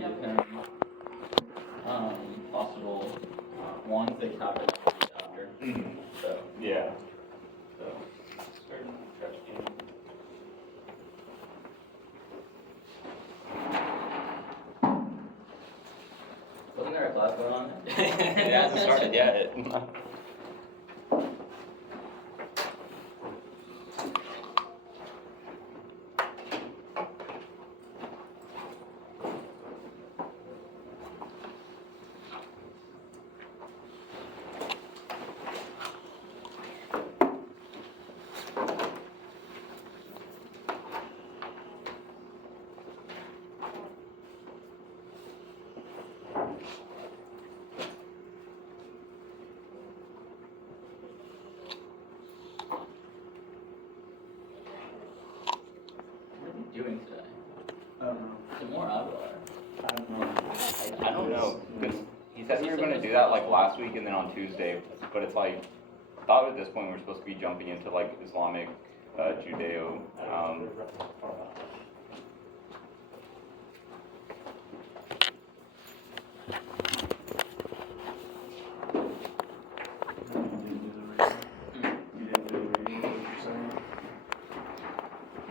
give him possible ones they cap it after. So yeah. So certain stretch game. Wasn't there a class going on? It hasn't started yet. Doing today? I don't know. Some more Abelard. I don't know, because he said we were going to do that like last week and then on Tuesday, but it's like, I thought at this point we were supposed to be jumping into like Islamic, Judeo,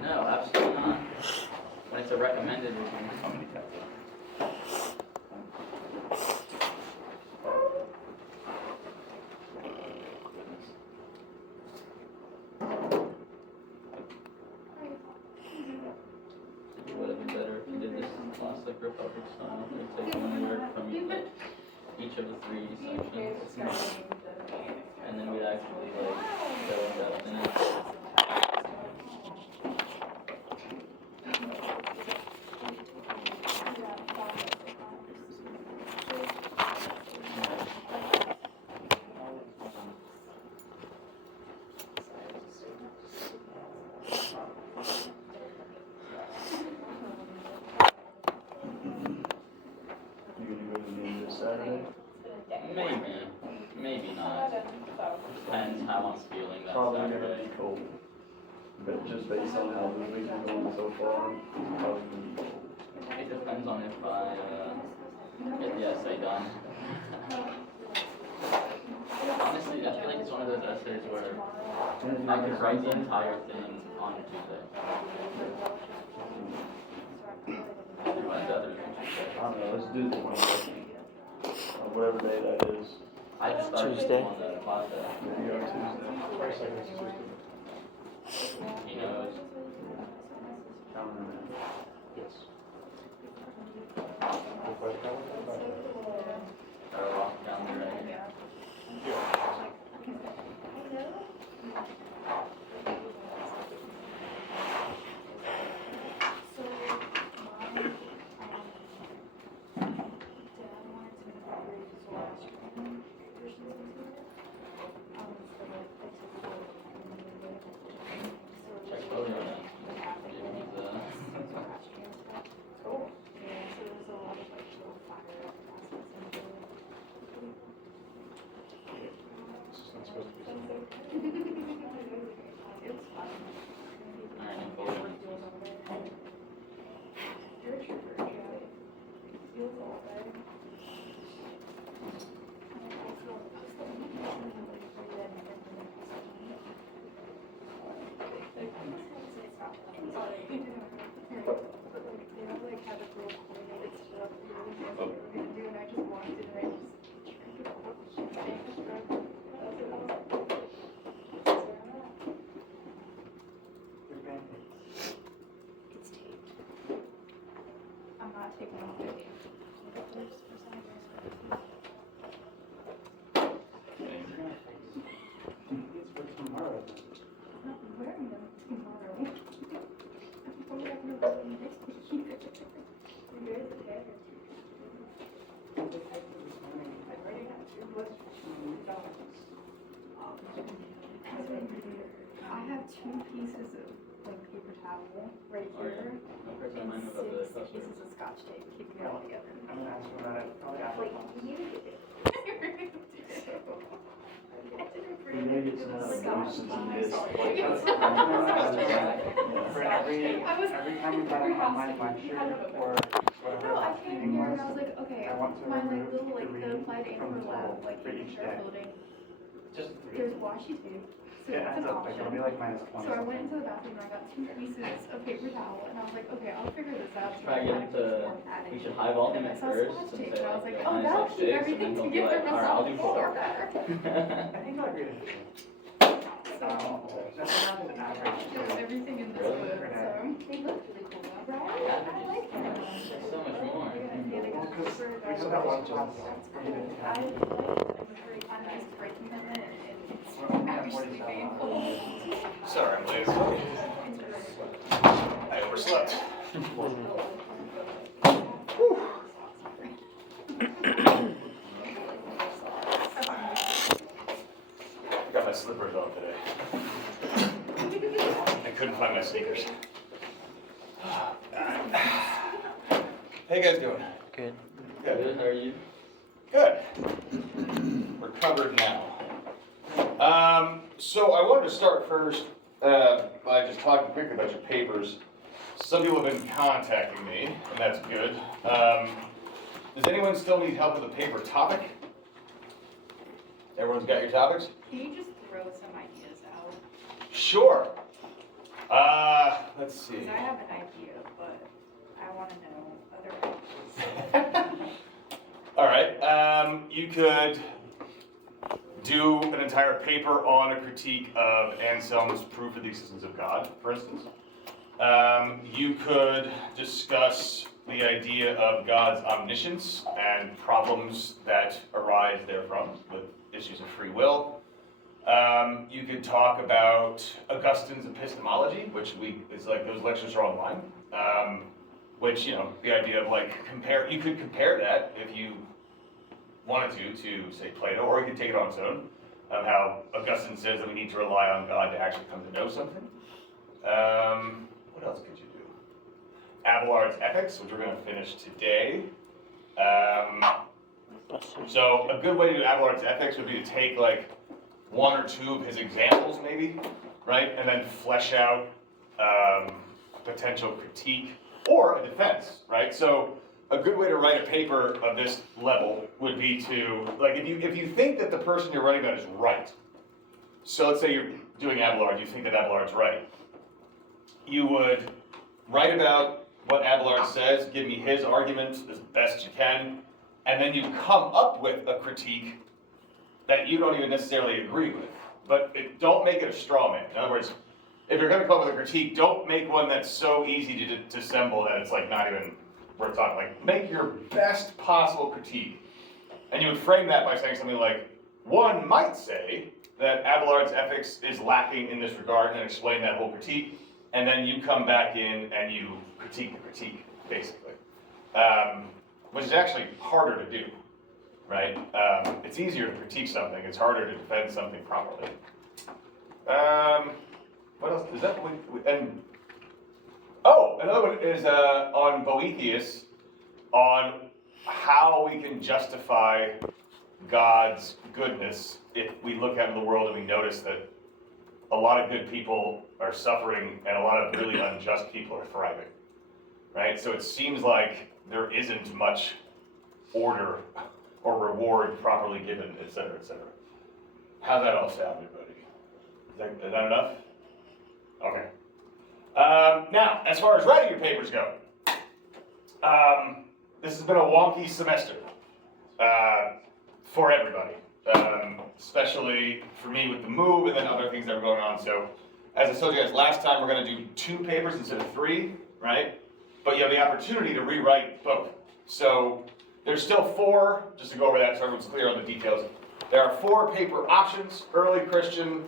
No, absolutely not. When it's a recommended routine. how many tests? It would have been better if you did this last like Republic style. Like take one word from like each of the three sections, and then we'd actually like go in depth in it. You gonna go to the game this Saturday? Maybe not. Depends how I'm feeling that Probably gonna Saturday. be cold. But just based on how the week's been going so far, probably gonna be cold. It depends on if I get the essay done. Honestly, I feel like it's one of those essays where I could write the entire thing on Tuesday. When's the other Tuesday? I don't know, let's do the 22nd. Whatever day that is. I just started Tuesday. on the class day. Maybe on Tuesday. He knows. Cameraman. Yes. Gotta walk down the right. Check photo then. Maybe he's alright, no photo. I'm not taking off the I'm not wearing them tomorrow. I'm probably not gonna wear them next week either. Where is the hair? I've already got two questions. I have two pieces of like paper towel right Oh, yeah. here. No person And mind about the 6 cluster. pieces of scotch tape keeping it all together. I'm gonna ask you about it. Like, you need to get it. Maybe it's not as loose as it is. For every time we got a online lecture or No, I whatever, came anymore, want to my remove little, the the reading applied from Android the lab, total for in each share day. building, Just there's washi tape, so it that's adds an up, like it'll be option. like minus 20 So I went into something. the bathroom and I got 2 pieces of paper towel, and I was like, okay, I'll figure this out. So Try I getting had to to, more padding. we should highball him And I at saw first splash and tape, say and I was like, like, yo, oh, nice that'll like keep six, and everything then he'll be together like, alright, I'll do more 4. better. I think I agree with you. So, That's around an average. there was everything in this Really? book, so. They look really cool, though, right? I like them. There's so much more. Well, because we have that one class where you didn't I have. like it. It was very fun, just breaking them in, and it's actually painful. Sorry, I'm late. I overslept. Got my slippers on today. I couldn't find my sneakers. How you guys doing? Good. Good. Good, how are you? Good. We're covered now. So I wanted to start first by just talking quickly about your papers. Some people have been contacting me, and that's good. Does anyone still need help with a paper topic? Everyone's got your topics? Can you just throw some ideas out? Sure. Let's see. Because I have an idea, but I want to know other ideas. All right, you could do an entire paper on a critique of Anselm's proof of the existence of God, for instance. You could discuss the idea of God's omniscience and problems that arise therefrom with issues of free will. You could talk about Augustine's epistemology, which is like those lectures are online. Which, you know, the idea of like you could compare that if you wanted to say Plato, or you could take it on its own, of how Augustine says that we need to rely on God to actually come to know something. What else could you do? Abelard's Ethics, which we're going to finish today. So a good way to do Abelard's Ethics would be to take like 1 or 2 of his examples maybe, right? And then flesh out potential critique or a defense, right? So a good way to write a paper of this level would be to, like, if you think that the person you're writing about is right, so let's say you're doing Abelard, you think that Abelard's right, you would write about what Abelard says, give me his argument as best you can, and then you come up with a critique that you don't even necessarily agree with. But don't make it a straw man. In other words, if you're going to come up with a critique, don't make one that's so easy to dissemble that it's like not even worth talking. Like, make your best possible critique. And you would frame that by saying something like, one might say that Abelard's ethics is lacking in this regard, and explain that whole critique, and then you come back in and you critique the critique, basically. Which is actually harder to do, right? It's easier to critique something, it's harder to defend something properly. What else? Is that and another one is on Boethius, on how we can justify God's goodness if we look out in the world and we notice that a lot of good people are suffering and a lot of really unjust people are thriving, right? So it seems like there isn't much order or reward properly given, et cetera, et cetera. How's that all sound, everybody? Is that enough? Okay. Now, as far as writing your papers go, this has been a wonky semester for everybody, especially for me with the move and then other things that were going on. So, as I told you guys last time, we're going to do 2 papers instead of 3, right? But you have the opportunity to rewrite both. So, there's still 4, just to go over that so everyone's clear on the details. There are 4 paper options: early Christian,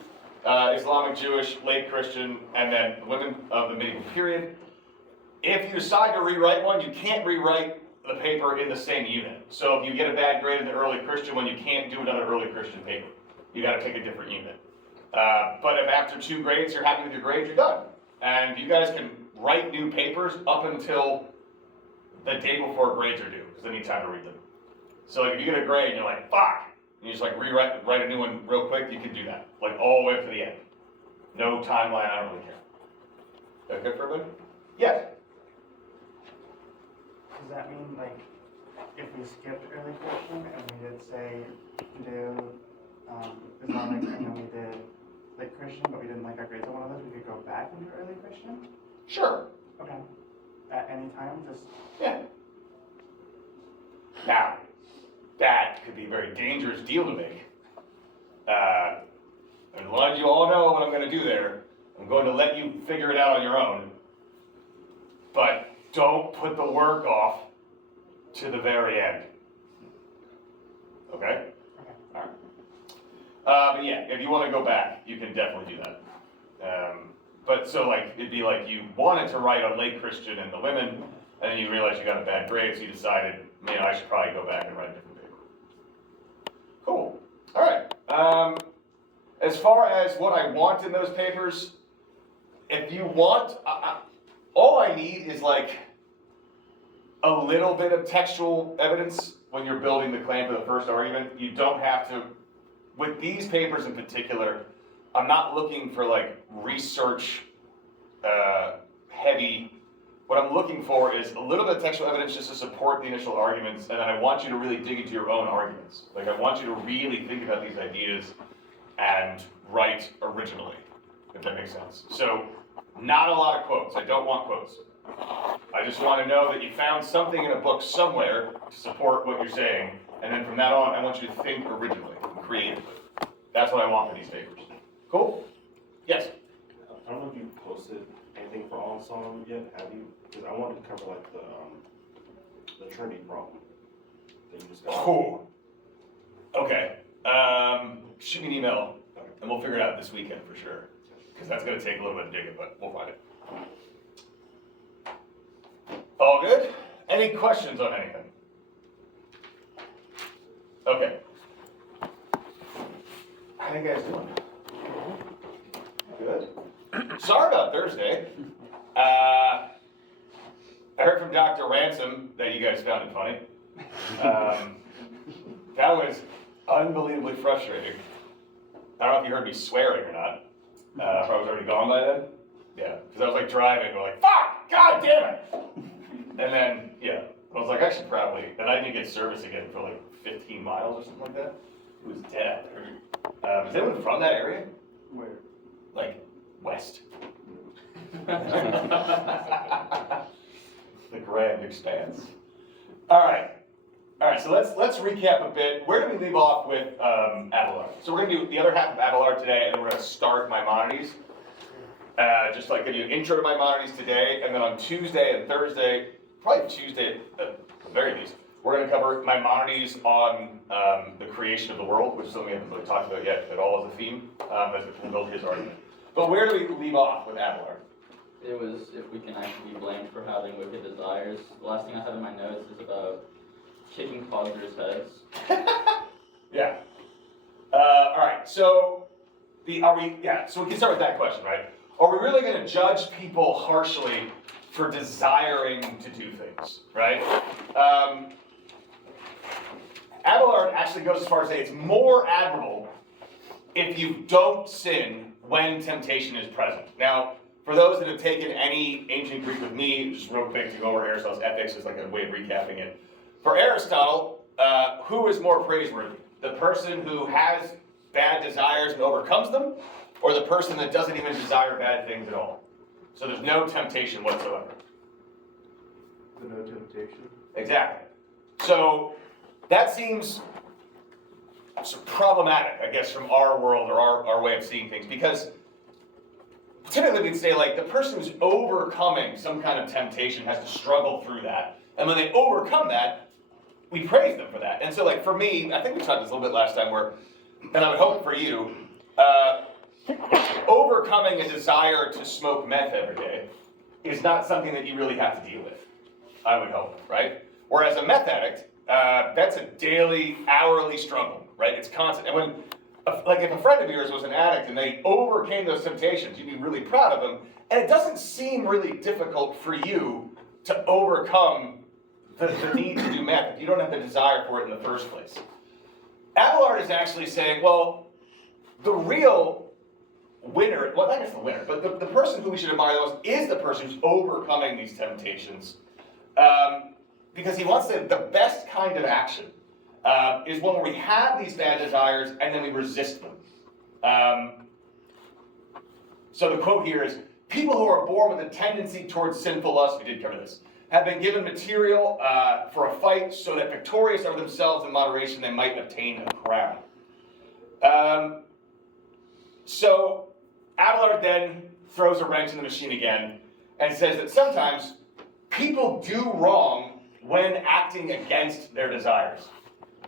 Islamic, Jewish, late Christian, and then women of the medieval period. If you decide to rewrite one, you can't rewrite the paper in the same unit. So if you get a bad grade in the early Christian one, you can't do another early Christian paper. You got to pick a different unit. But if after 2 grades you're happy with your grades, you're done. And you guys can write new papers up until the day before grades are due, because they need time to read them. So like if you get a grade and you're like, fuck, and you just like write a new one real quick, you can do that. Like all the way up to the end. No timeline, I don't really care. Is that good for everybody? Yes? Does that mean, like, if we skipped early Christian and we did say Judeo, Islamic, and then we did like Christian, but we didn't like our grades on one of those, we could go back into early Christian? Sure. Okay. At any time, just, Yeah. Now, that could be a very dangerous deal to make. As long as you all know what I'm going to do there, I'm going to let you figure it out on your own. But don't put the work off to the very end. Okay? okay. All right. But yeah, if you want to go back, you can definitely do that. But so like, it'd be like you wanted to write on late Christian and the women, and then you realized you got a bad grade, so you decided, man, I should probably go back and write a different paper. Cool. All right. As far as what I want in those papers, if you want, all I need is like a little bit of textual evidence when you're building the claim for the first argument. You don't have to, with these papers in particular, I'm not looking for like research heavy. What I'm looking for is a little bit of textual evidence just to support the initial arguments, and then I want you to really dig into your own arguments. Like I want you to really think about these ideas and write originally, if that makes sense. So, not a lot of quotes. I don't want quotes. I just want to know that you found something in a book somewhere to support what you're saying, and then from that on, I want you to think originally and creatively. That's what I want for these papers. Cool? Yes? I don't know if you posted anything for Ensemble yet, have you? Because I wanted to cover like the Trinity problem that you just got. Oh. Okay. Shoot me an email, and we'll figure it out this weekend for sure. Because that's going to take a little bit of digging, but we'll find it. All good? Any questions on anything? Okay. How you guys doing? Good. Sorry about Thursday. I heard from Dr. Ransom that you guys found it funny. That was unbelievably frustrating. I don't know if you heard me swearing or not. If I was already gone by then. Yeah, because I was like driving, going like, fuck, god damn it! And then, yeah, I was like, I should probably, and I didn't get service again for like 15 miles or something like that. It was dead out there. Is anyone from that area? Where? Like, west. The grand expanse. All right, so let's recap a bit. Where did we leave off with Abelard? So we're gonna do the other half of Abelard today, and then we're gonna start Maimonides. Just like give you an intro to Maimonides today, and then on Tuesday and Thursday, probably Tuesday at the very least, we're gonna cover Maimonides on the creation of the world, which is something we haven't really talked about yet at all as a theme, as we build his argument. But where do we leave off with Abelard? It was if we can actually be blamed for having wicked desires. The last thing I have in my notes is about kicking fathers' heads. Yeah. All right. So so we can start with that question, right? Are we really going to judge people harshly for desiring to do things, right? Abelard actually goes as far as to say it's more admirable if you don't sin when temptation is present. Now, for those that have taken any ancient Greek with me, just real quick to go over Aristotle's Ethics as like a way of recapping it. For Aristotle, who is more praiseworthy? The person who has bad desires and overcomes them, or the person that doesn't even desire bad things at all? So there's no temptation whatsoever. The no temptation. Exactly. So that seems problematic, I guess, from our world or our way of seeing things, because typically we'd say like the person who's overcoming some kind of temptation has to struggle through that, and when they overcome that, we praise them for that. And so like for me, I think we talked this a little bit last time, and I would hope for you, overcoming a desire to smoke meth every day is not something that you really have to deal with, I would hope, right? Whereas a meth addict, that's a daily, hourly struggle, right? It's constant. And when, if a friend of yours was an addict and they overcame those temptations, you'd be really proud of them. And it doesn't seem really difficult for you to overcome the need to do meth if you don't have the desire for it in the first place. Abelard is actually saying, well, the real winner, well, not just the winner, but the person who we should admire the most is the person who's overcoming these temptations. because he wants the best kind of action is one where we have these bad desires and then we resist them. So the quote here is, people who are born with a tendency towards sinful lust, we did cover this, have been given material for a fight so that victorious over themselves in moderation they might obtain a crown. So Abelard then throws a wrench in the machine again and says that sometimes people do wrong when acting against their desires.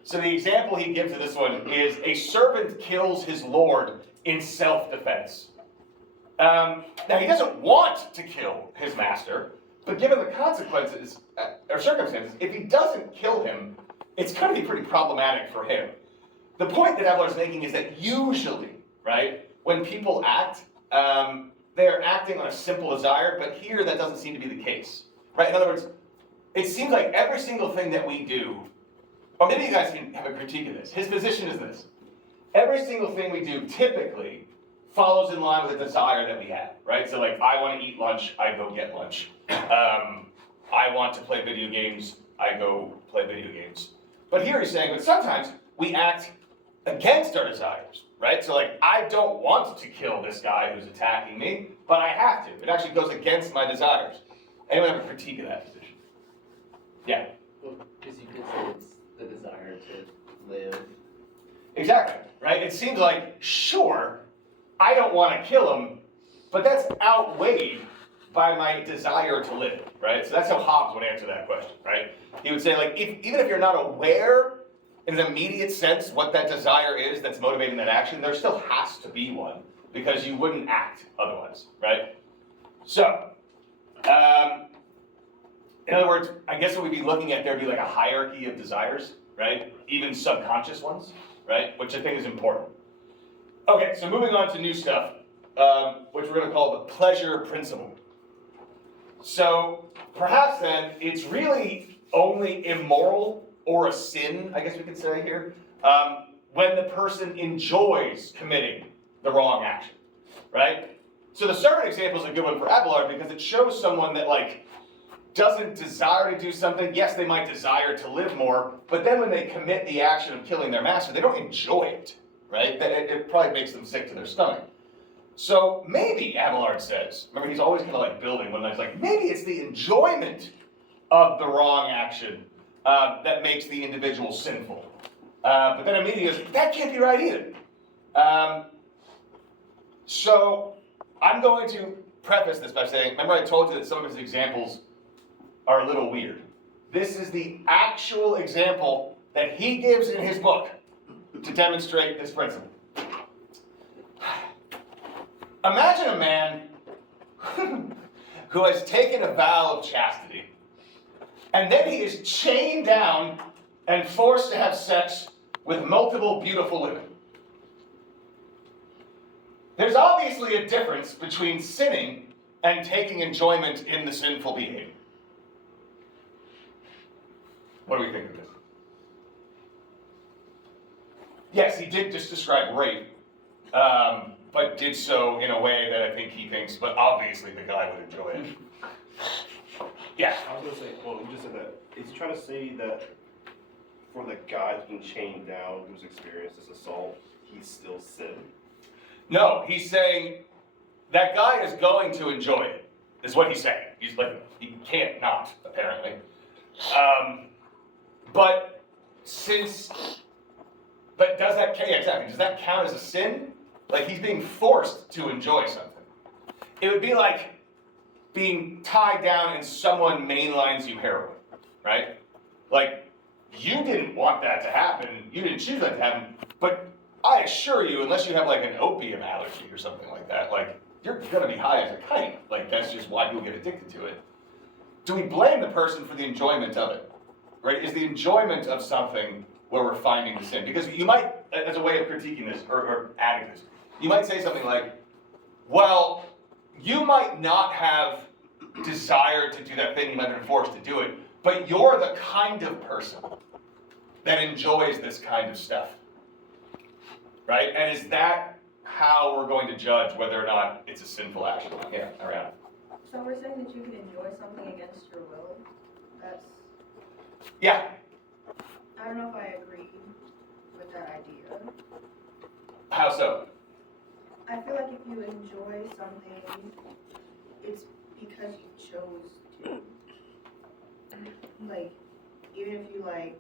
So the example he gives of this one is a servant kills his lord in self-defense. Now he doesn't want to kill his master, but given the consequences or circumstances, if he doesn't kill him, it's going to be pretty problematic for him. The point that Abelard's making is that usually, right, when people act, they're acting on a simple desire, but here that doesn't seem to be the case, right? In other words, it seems like every single thing that we do, or maybe you guys can have a critique of this. His position is this: every single thing we do typically follows in line with a desire that we have, right? So like, I want to eat lunch, I go get lunch. I want to play video games, I go play video games. But here he's saying, but sometimes we act against our desires, right? So like, I don't want to kill this guy who's attacking me, but I have to. It actually goes against my desires. Anyone have a critique of that position? Yeah. Well, because you could say it's the desire to live. Exactly, right? It seems like, sure, I don't want to kill him, but that's outweighed by my desire to live, right? So that's how Hobbes would answer that question, right? He would say, like, even if you're not aware in an immediate sense what that desire is that's motivating that action, there still has to be one, because you wouldn't act otherwise, right? So, in other words, I guess what we'd be looking at, there'd be like a hierarchy of desires, right? Even subconscious ones, right? Which I think is important. Okay, so moving on to new stuff, which we're going to call the pleasure principle. So perhaps then it's really only immoral or a sin, I guess we could say here, when the person enjoys committing the wrong action, right? So the servant example is a good one for Abelard because it shows someone that like doesn't desire to do something. Yes, they might desire to live more, but then when they commit the action of killing their master, they don't enjoy it. Right? It probably makes them sick to their stomach. So maybe, Abelard says, remember he's always kind of like building one, he's like, maybe it's the enjoyment of the wrong action that makes the individual sinful. But then immediately he goes, that can't be right either. So I'm going to preface this by saying, remember I told you that some of his examples are a little weird. This is the actual example that he gives in his book to demonstrate this principle. Imagine a man who has taken a vow of chastity, and then he is chained down and forced to have sex with multiple beautiful women. There's obviously a difference between sinning and taking enjoyment in the sinful behavior. What do we think of this? Yes, he did just describe rape, but did so in a way that I think he thinks, but obviously the guy would enjoy it. Yeah. I was gonna say, well, you just said that. It's trying to say that for the guy being chained down who's experienced this assault, he's still sin. No, he's saying that guy is going to enjoy it, is what he's saying. He's like, he can't not, apparently. But does that count? Yeah, exactly. Does that count as a sin? Like he's being forced to enjoy something. It would be like being tied down and someone mainlines you heroin, right? Like you didn't want that to happen. You didn't choose that to happen. But I assure you, unless you have like an opium allergy or something like that, like you're gonna be high as a kite. Like that's just why people get addicted to it. Do we blame the person for the enjoyment of it? Right? Is the enjoyment of something where we're finding the sin? Because you might, as a way of critiquing this, or adding this, you might say something like, well, you might not have desired to do that thing, you might have been forced to do it, but you're the kind of person that enjoys this kind of stuff. Right? And is that how we're going to judge whether or not it's a sinful action? Yeah, around. So we're saying that you can enjoy something against your will? That's... Yeah, I don't know if I agree with that idea. how so? I feel like if you enjoy something, it's because you chose to. Like, even if you like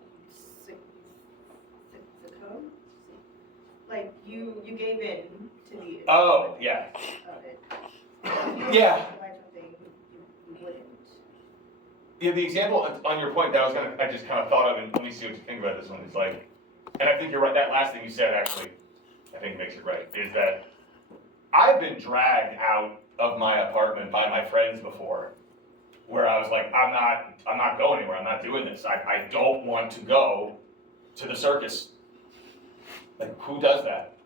succumb, like you gave in to the Oh, yeah. of it. If you Yeah. enjoy something, you wouldn't. Yeah, the example on your point that I just kind of thought of, and let me see what you think about this one, is like, and I think you're right, that last thing you said actually, I think makes it right, is that I've been dragged out of my apartment by my friends before, where I was like, I'm not going anywhere, I'm not doing this, I don't want to go to the circus. Like, who does that?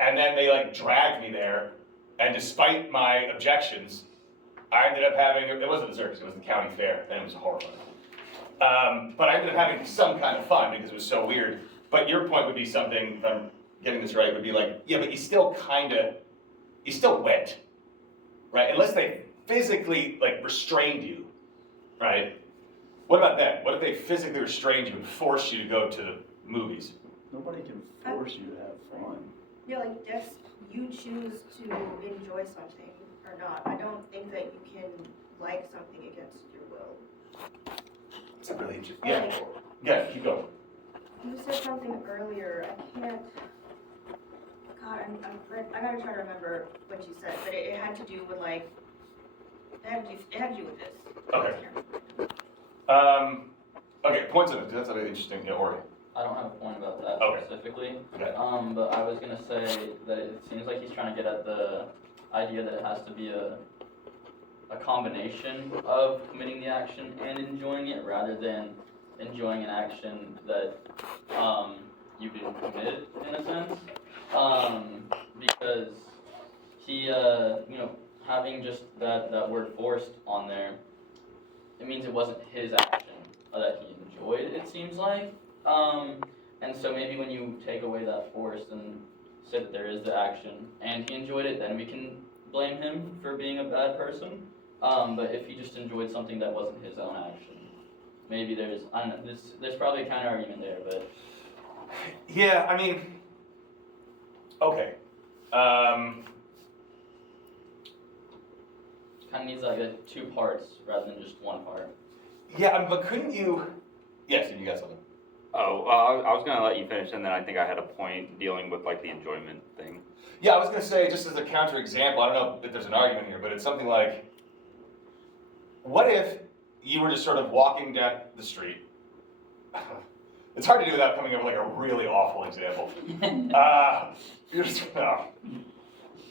And then they like dragged me there, and despite my objections, I ended up having, it wasn't the circus, it was the county fair, and it was horrifying. But I ended up having some kind of fun because it was so weird. But your point would be something, if I'm getting this right, would be like, yeah, but you still went, right? Unless they physically like restrained you, right? What about that? What if they physically restrained you and forced you to go to the movies? Nobody can force you to have fun. Yeah, like that's, you choose to enjoy something or not. I don't think that you can like something against your will. It's a really interesting, yeah. Yeah, keep going. You said something earlier, I can't, God, I gotta try to remember what you said, but it had to do with like, it had to do with this. Okay. Okay, points of it, that's really interesting, yeah, Ori. I don't have a point about that Okay. specifically. Okay. But I was gonna say that it seems like he's trying to get at the idea that it has to be a combination of committing the action and enjoying it, rather than enjoying an action that you didn't commit, in a sense. Because he, having just that word forced on there, it means it wasn't his action that he enjoyed, it seems like. And so maybe when you take away that forced and say that there is the action and he enjoyed it, then we can blame him for being a bad person. But if he just enjoyed something that wasn't his own action, maybe there's, I don't know, there's probably a counter argument there, but. Yeah, I mean, okay. Kind of needs like two parts rather than just one part. Yeah, but couldn't you, yes, you got something. Oh, I was gonna let you finish, and then I think I had a point dealing with like the enjoyment thing. Yeah, I was gonna say, just as a counter example, I don't know if there's an argument here, but it's something like, what if you were just sort of walking down the street? It's hard to do without coming up with like a really awful example. You're just, oh.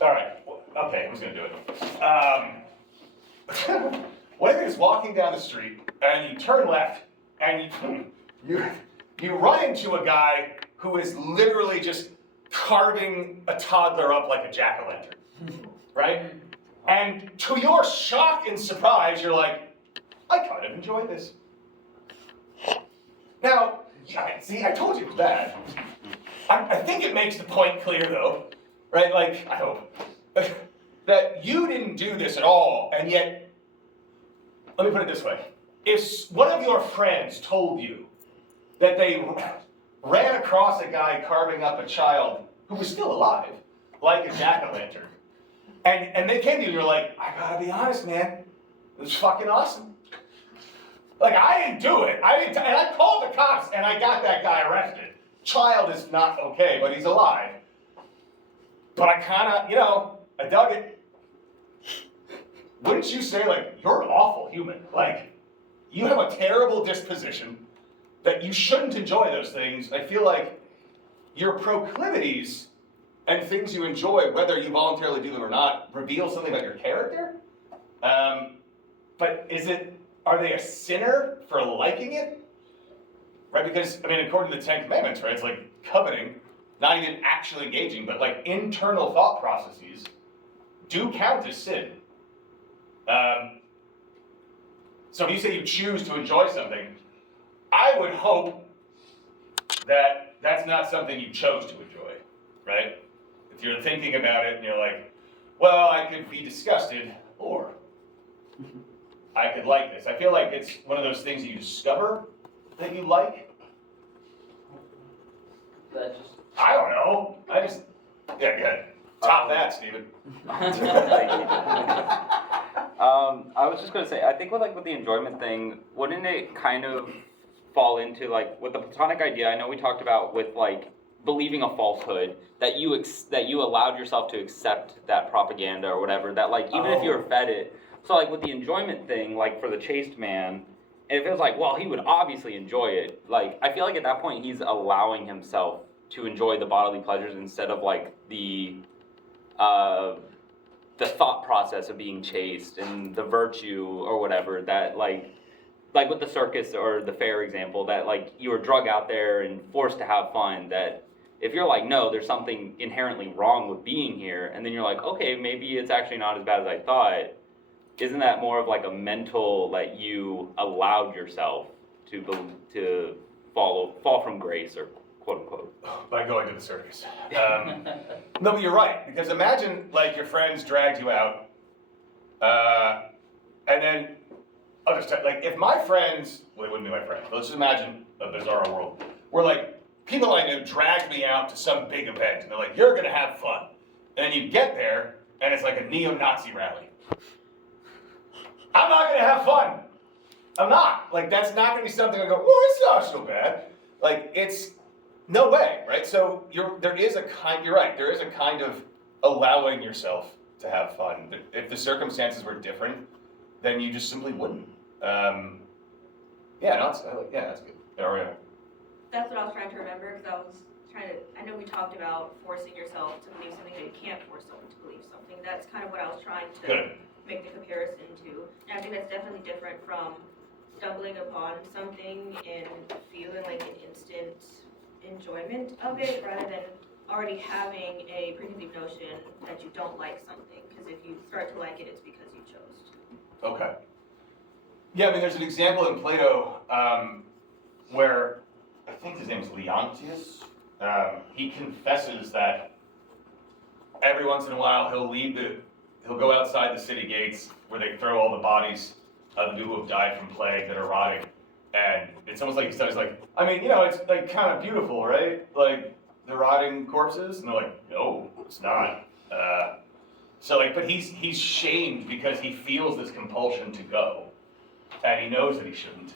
All right, okay, who's gonna do it? What if you're just walking down the street and you turn left and you run into a guy who is literally just carving a toddler up like a jack-o'-lantern, right? And to your shock and surprise, you're like, I kind of enjoyed this. Now, yeah, see, I told you it was bad. I think it makes the point clear though, right? Like, I hope, that you didn't do this at all, and yet, let me put it this way. If one of your friends told you that they ran across a guy carving up a child who was still alive, like a jack-o'-lantern, and they came to you and you're like, I gotta be honest, man, it was fucking awesome. Like, I didn't do it. And I called the cops and I got that guy arrested. Child is not okay, but he's alive. But I kinda, I dug it. Wouldn't you say, like, you're an awful human? Like, you have a terrible disposition that you shouldn't enjoy those things. I feel like your proclivities and things you enjoy, whether you voluntarily do them or not, reveal something about your character. But are they a sinner for liking it? Right, because, according to the Ten Commandments, right, it's like coveting, not even actually engaging, but like internal thought processes do count as sin. So if you say you choose to enjoy something, I would hope that that's not something you chose to enjoy, right? If you're thinking about it and you're like, well, I could be disgusted, or I could like this. I feel like it's one of those things you discover that you like. That just. I don't know. Yeah, good. Top that, Steven. I was just gonna say, I think with the enjoyment thing, wouldn't it kind of fall into like with the platonic idea? I know we talked about with like believing a falsehood that you allowed yourself to accept that propaganda or whatever. That like even if you were fed it. So like with the enjoyment thing, like for the chaste man, if it was like, well, he would obviously enjoy it. Like I feel like at that point he's allowing himself to enjoy the bodily pleasures instead of like the thought process of being chaste and the virtue or whatever that like with the circus or the fair example, that like you were drug out there and forced to have fun, that if you're like, no, there's something inherently wrong with being here, and then you're like, okay, maybe it's actually not as bad as I thought, isn't that more of like a mental, like you allowed yourself to fall from grace, or quote unquote? By going to the circus. No, but you're right, because imagine like your friends dragged you out, and then I'll just tell, like if my friends, well, they wouldn't be my friends, but let's just imagine a bizarre world where like people I knew dragged me out to some big event, and they're like, you're gonna have fun, and then you get there, and it's like a neo-Nazi rally. I'm not gonna have fun. I'm not. Like that's not gonna be something I go, oh, it's not so bad. Like it's no way, right? So you're right, there is a kind of allowing yourself to have fun. If the circumstances were different, then you just simply wouldn't. That's good. Ariana. That's what I was trying to remember, because I know we talked about forcing yourself to believe something, that you can't force someone to believe something. That's kind of what I was trying to Good. make the comparison to. And I think that's definitely different from stumbling upon something and feeling like an instant enjoyment of it, rather than already having a preconceived notion that you don't like something. Because if you start to like it, it's because you chose to. Okay. Yeah, I mean, there's an example in Plato where I think his name is Leontius. He confesses that every once in a while he'll go outside the city gates where they throw all the bodies of the people who have died from plague that are rotting, and it's almost like he studies like, I mean, it's like kind of beautiful, right? Like the rotting corpses, and they're like, no, it's not. So like, but he's shamed because he feels this compulsion to go, and he knows that he shouldn't,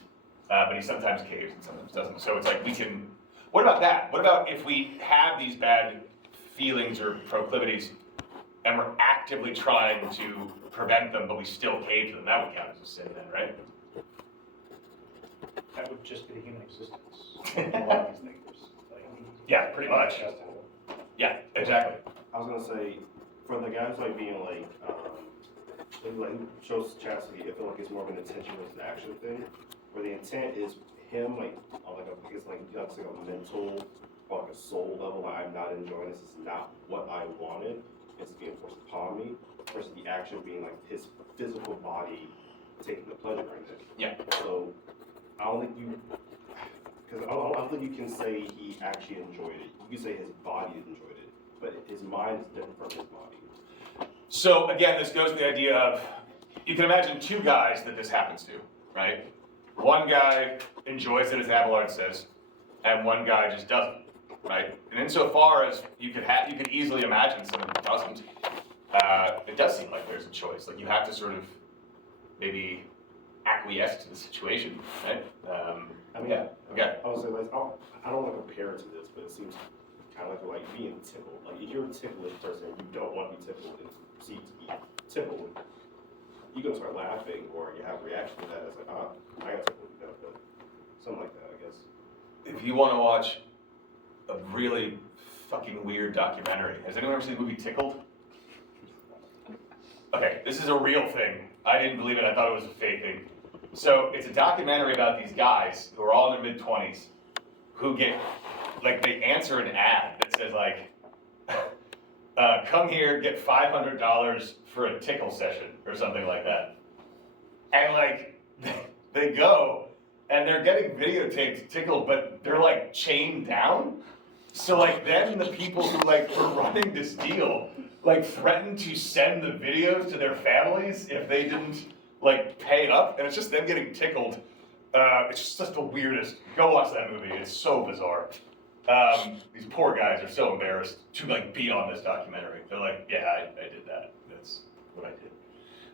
but he sometimes caves and sometimes doesn't. So it's like what about that? What about if we have these bad feelings or proclivities, and we're actively trying to prevent them, but we still cave to them? That would count as a sin then, right? That would just be the human existence. A lot of these things. Yeah, pretty much. Yeah, exactly. I was gonna say, for the guys like being like who shows chastity, I feel like it's more of an intention versus action thing, where the intent is him like on like a mental or like a soul level, like I'm not enjoying this, is not what I wanted, it's being forced upon me, versus the action being like his physical body taking the pleasure in it. Yeah. So I don't think you can say he actually enjoyed it. You can say his body enjoyed it, but his mind is different from his body. So again, this goes to the idea of, you can imagine two guys that this happens to, right? One guy enjoys it, as Abelard says, and one guy just doesn't, right? And insofar as you could easily imagine someone who doesn't, it does seem like there's a choice. Like you have to sort of maybe acquiesce to the situation, right? Yeah. Okay. I would say, like, I don't want to compare it to this, but it seems kind of like being tickled. Like, if you're a ticklish person and you don't want to be tickled and proceed to be tickled, you're going to start laughing, or you have a reaction to that. It's like, I got tickled, but something like that, I guess. If you want to watch a really fucking weird documentary, has anyone ever seen the movie Tickled? Okay, this is a real thing. I didn't believe it, I thought it was a fake thing. So it's a documentary about these guys who are all in their mid-20s who get, like, they answer an ad that says, like, come here, get $500 for a tickle session, or something like that. And, like, they go, and they're getting videotaped tickled, but they're, like, chained down. So, like, then the people who, like, were running this deal, like, threatened to send the videos to their families if they didn't like pay up, and it's just them getting tickled. It's just the weirdest. Go watch that movie. It's so bizarre. These poor guys are so embarrassed to like be on this documentary. They're like, yeah, I did that. That's what I did.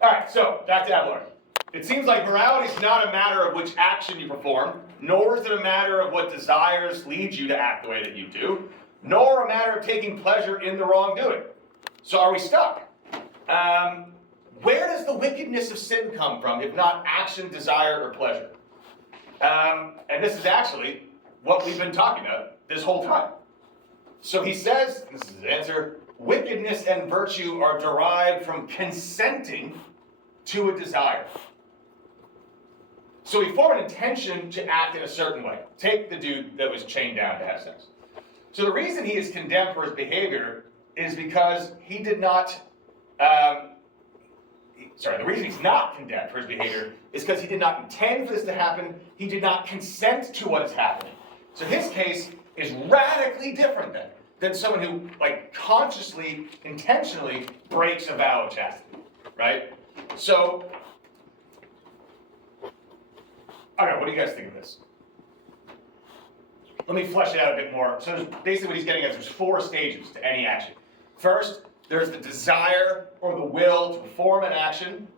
All right, so back to Abelard. It seems like morality is not a matter of which action you perform, nor is it a matter of what desires lead you to act the way that you do, nor a matter of taking pleasure in the wrongdoing. So are we stuck? Where does the wickedness of sin come from, if not action, desire, or pleasure? And this is actually what we've been talking about this whole time. So he says, this is his answer, wickedness and virtue are derived from consenting to a desire. So we form an intention to act in a certain way. Take the dude that was chained down to have sex. So the reason he is condemned for his behavior is because he did not, the reason he's not condemned for his behavior is because he did not intend for this to happen. He did not consent to what is happening. So his case is radically different than someone who, like, consciously, intentionally breaks a vow of chastity, right? So, I don't know, what do you guys think of this? Let me flesh it out a bit more. So there's basically what he's getting at is there's 4 stages to any action. First, there's the desire or the will to perform an action.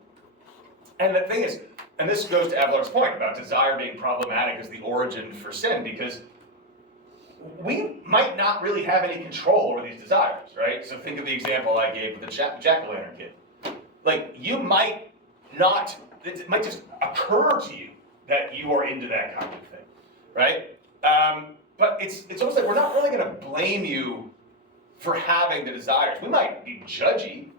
And the thing is, and this goes to Abelard's point about desire being problematic as the origin for sin, because we might not really have any control over these desires, right? So think of the example I gave with the jack-o'-lantern kid. Like, you might not, it might just occur to you that you are into that kind of thing, right? But it's almost like we're not really going to blame you for having the desires. We might be judgy,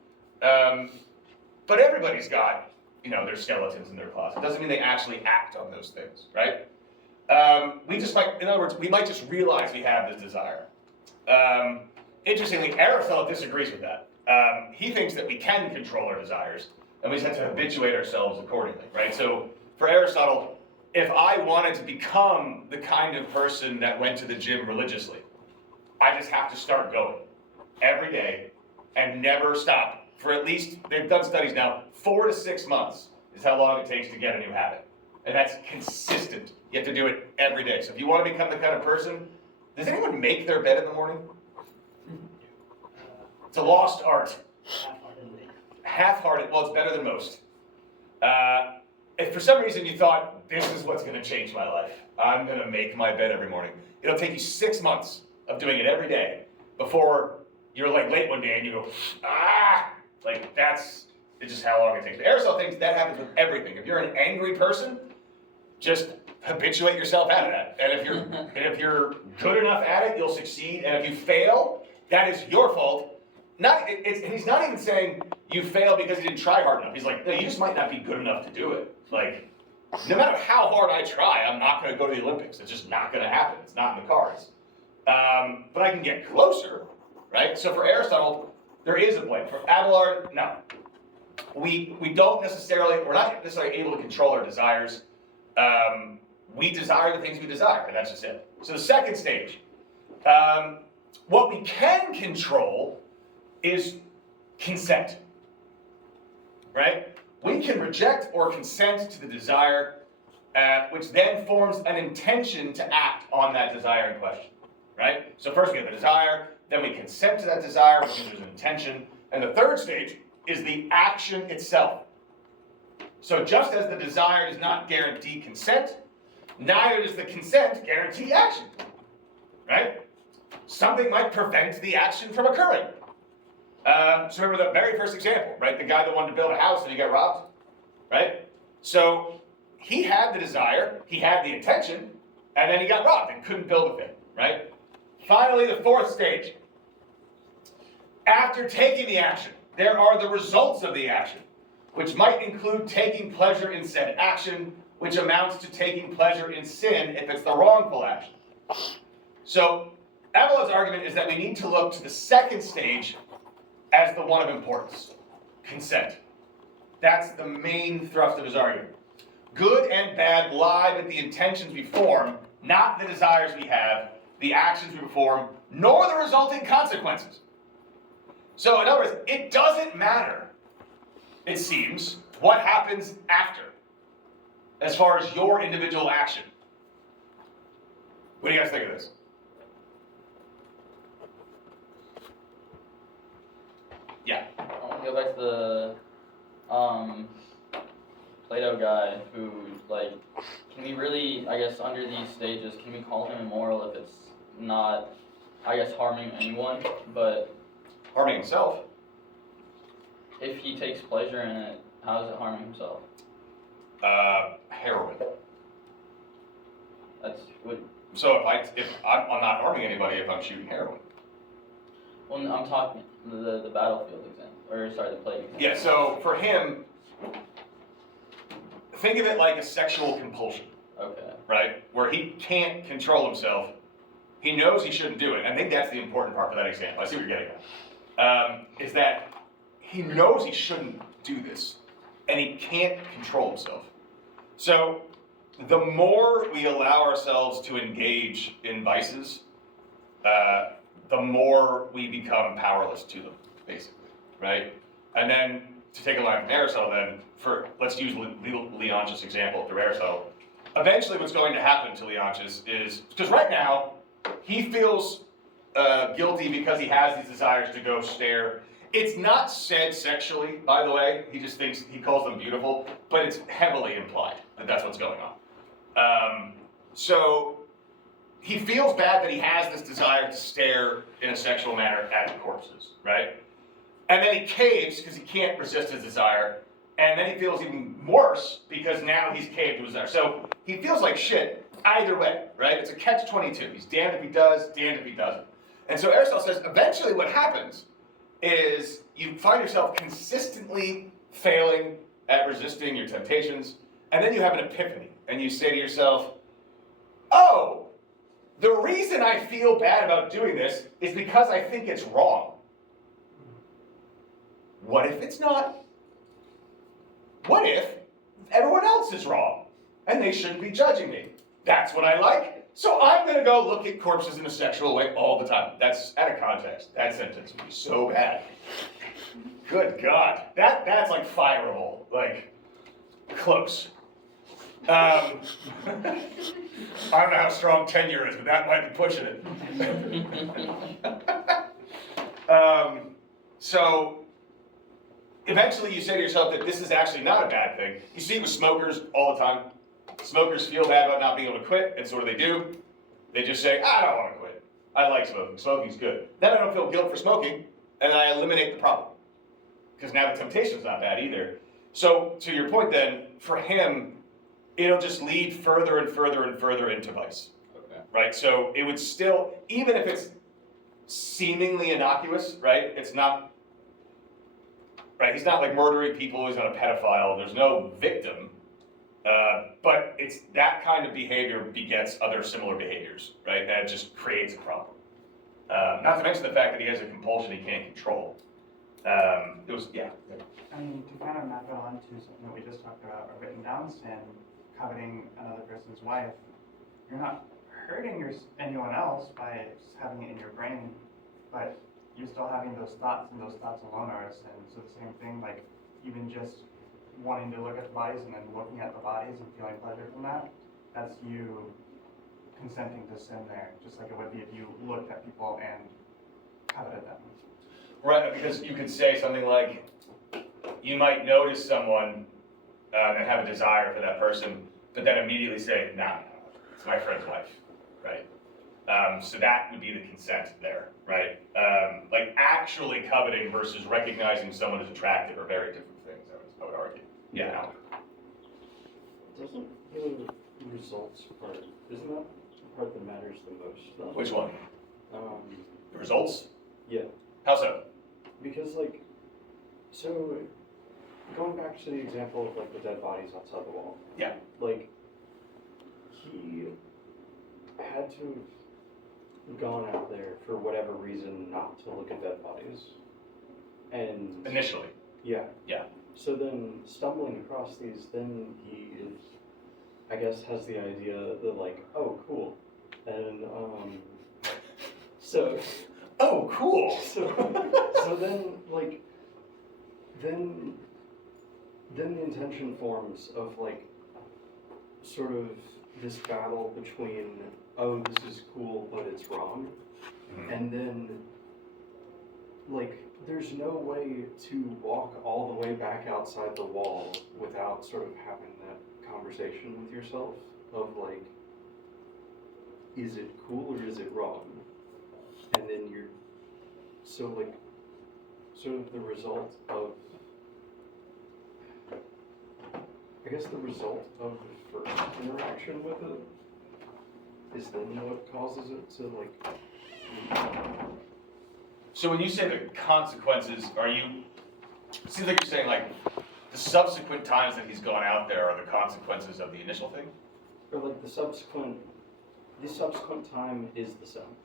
but everybody's got, their skeletons in their closet. It doesn't mean they actually act on those things, right? We just might, in other words, we might just realize we have this desire. Interestingly, Aristotle disagrees with that. He thinks that we can control our desires, and we just have to habituate ourselves accordingly, right? So for Aristotle, if I wanted to become the kind of person that went to the gym religiously, I just have to start going every day and never stop for at least, they've done studies now, 4 to 6 months is how long it takes to get a new habit. And that's consistent. You have to do it every day. So if you want to become the kind of person, does anyone make their bed in the morning? It's a lost art. Half-hearted, well, it's better than most. If for some reason you thought, this is what's going to change my life, I'm going to make my bed every morning, it'll take you 6 months of doing it every day before you're like late one day and you go, like it's just how long it takes. But Aristotle thinks that happens with everything. If you're an angry person, just habituate yourself out of that. And if you're good enough at it, you'll succeed. And if you fail, that is your fault. And he's not even saying you fail because you didn't try hard enough. He's like, no, you just might not be good enough to do it. Like, no matter how hard I try, I'm not going to go to the Olympics. It's just not going to happen. It's not in the cards. But I can get closer, right? So for Aristotle, there is a blame. For Abelard, no. We're not necessarily able to control our desires. We desire the things we desire, and that's just it. So the second stage, what we can control is consent, right? We can reject or consent to the desire, which then forms an intention to act on that desire in question, right? So first we have the desire, then we consent to that desire, which means there's an intention, and the third stage is the action itself. So just as the desire does not guarantee consent, neither does the consent guarantee action, right? Something might prevent the action from occurring. So remember the very first example, right? The guy that wanted to build a house and he got robbed, right? So he had the desire, he had the intention, and then he got robbed and couldn't build a thing, right? Finally, the fourth stage. After taking the action, there are the results of the action, which might include taking pleasure in said action, which amounts to taking pleasure in sin if it's the wrongful action. So Abelard's argument is that we need to look to the second stage as the one of importance, consent. That's the main thrust of his argument. Good and bad lie with the intentions we form, not the desires we have, the actions we perform, nor the resulting consequences. So in other words, it doesn't matter, it seems, What happens after? As far as your individual action. What do you guys think of this? Yeah. I want to go back to the Plato guy who, like, can we really, I guess, under these stages, can we call him immoral if it's not, I guess, harming anyone, but Harming himself. if he takes pleasure in it, how is it harming himself? Heroin. That's what. So if I'm not harming anybody if I'm shooting heroin. Well, I'm talking the battlefield example, or sorry, the plague example. Yeah. So for him, think of it like a sexual compulsion, Okay. right? Where he can't control himself. He knows he shouldn't do it. I think that's the important part for that example. I see what you're getting at. Is that he knows he shouldn't do this, and he can't control himself. So the more we allow ourselves to engage in vices, the more we become powerless to them, basically, right? And then to take a line from Aristotle, then let's use Leontius' example through Aristotle. Eventually, what's going to happen to Leontius is because right now he feels guilty because he has these desires to go stare. It's not said sexually, by the way. He just thinks he calls them beautiful, but it's heavily implied that that's what's going on. So he feels bad that he has this desire to stare in a sexual manner at corpses, right? And then he caves because he can't resist his desire, and then he feels even worse because now he's caved to his desire. So he feels like shit either way, right? It's a catch-22. He's damned if he does, damned if he doesn't. And so Aristotle says eventually what happens is you find yourself consistently failing at resisting your temptations, and then you have an epiphany, and you say to yourself, oh, the reason I feel bad about doing this is because I think it's wrong. What if it's not? What if everyone else is wrong, and they shouldn't be judging me? That's what I like, so I'm gonna go look at corpses in a sexual way all the time. That's out of context. That sentence would be so bad. Good God, that's like fireable, like close. I don't know how strong tenure is, but that might be pushing it. So eventually you say to yourself that this is actually not a bad thing. You see it with smokers all the time. Smokers feel bad about not being able to quit, and so what do? They just say, I don't want to quit. I like smoking. Smoking's good. Then I don't feel guilt for smoking, and I eliminate the problem. Because now the temptation's not bad either. So to your point then, for him, it'll just lead further and further and further into vice. Okay. Right? So it would still, even if it's seemingly innocuous, right? It's not, right? He's not like murdering people, he's not a pedophile, there's no victim. But it's that kind of behavior begets other similar behaviors, right? And it just creates a problem. Not to mention the fact that he has a compulsion he can't control. I mean, to kind of map it onto something that we just talked about, a written down sin, coveting another person's wife, you're not hurting anyone else by just having it in your brain, but you're still having those thoughts, and those thoughts alone are a sin. So the same thing, like even just wanting to look at the bodies and then looking at the bodies and feeling pleasure from that, that's you consenting to sin there, just like it would be if you looked at people and coveted them. Right, because you could say something like, you might notice someone and have a desire for that person, but then immediately say, nah, it's my friend's wife, right? So that would be the consent there, right? Like actually coveting versus recognizing someone as attractive are very different things, I would argue. Yeah. Alan. Doesn't the results part, isn't that the part that matters the most, though? Which one? The results? Yeah. How so? Because, like, so, going back to the example of, like, the dead bodies outside the wall. Yeah. Like, he had to have gone out there for whatever reason not to look at dead bodies. And... Initially. Yeah. Yeah. So then, stumbling across these, then he is, I guess, has the idea that, like, oh, cool. And, so... Oh, cool. So then, like, then then the intention forms of like sort of this battle between, oh, this is cool, but it's wrong. Mhm. And then, like, there's no way to walk all the way back outside the wall without sort of having that conversation with yourself of like, is it cool or is it wrong? And then you're, so like, sort of the result of, I guess the result of the first interaction with it is then what causes it to like. So when you say the consequences, seems like you're saying like the subsequent times that he's gone out there are the consequences of the initial thing? Or like the subsequent time is the same.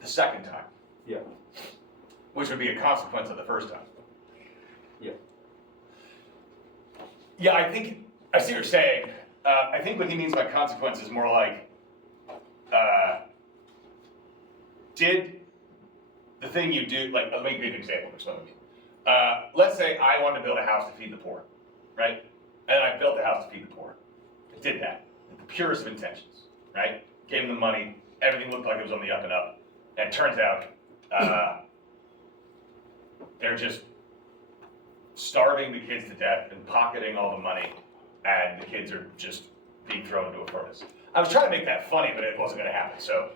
The second time, Yeah. which would be a consequence of the first time. Yeah. Yeah, I see what you're saying. I think what he means by consequence is more like, did the thing you do, like, let me give you an example of what I mean. Let's say I wanted to build a house to feed the poor, right? And I built a house to feed the poor. I did that with the purest of intentions, right? Gave them the money, everything looked like it was on the up and up. And it turns out, they're just starving the kids to death and pocketing all the money, and the kids are just being thrown into a furnace. I was trying to make that funny, but it wasn't gonna happen, so.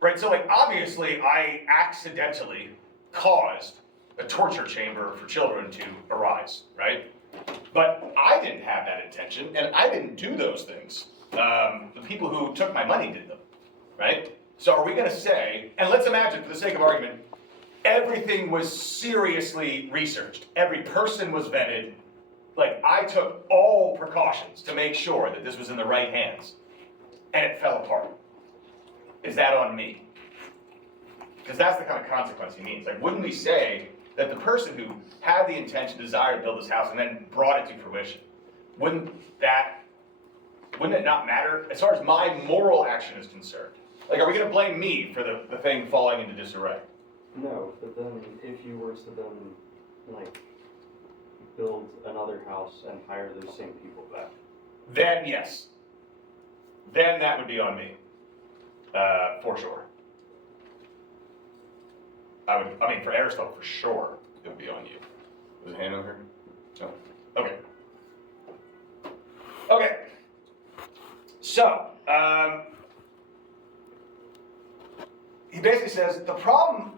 Right, so like obviously I accidentally caused a torture chamber for children to arise, right? But I didn't have that intention, and I didn't do those things. The people who took my money did them, right? So are we gonna say, and let's imagine for the sake of argument, everything was seriously researched. Every person was vetted. Like, I took all precautions to make sure that this was in the right hands, and it fell apart. Is that on me? Because that's the kind of consequence he means. Like, wouldn't we say that the person who had the intention, desire to build this house, and then brought it to fruition, wouldn't it not matter as far as my moral action is concerned? Like, are we gonna blame me for the thing falling into disarray? No, but then if you were to then like build another house and hire those same people back. Then yes. Then that would be on me. For sure. I mean, for Aristotle, for sure, it would be on you. There's a hand over here? No. Okay. Okay. So, he basically says the problem,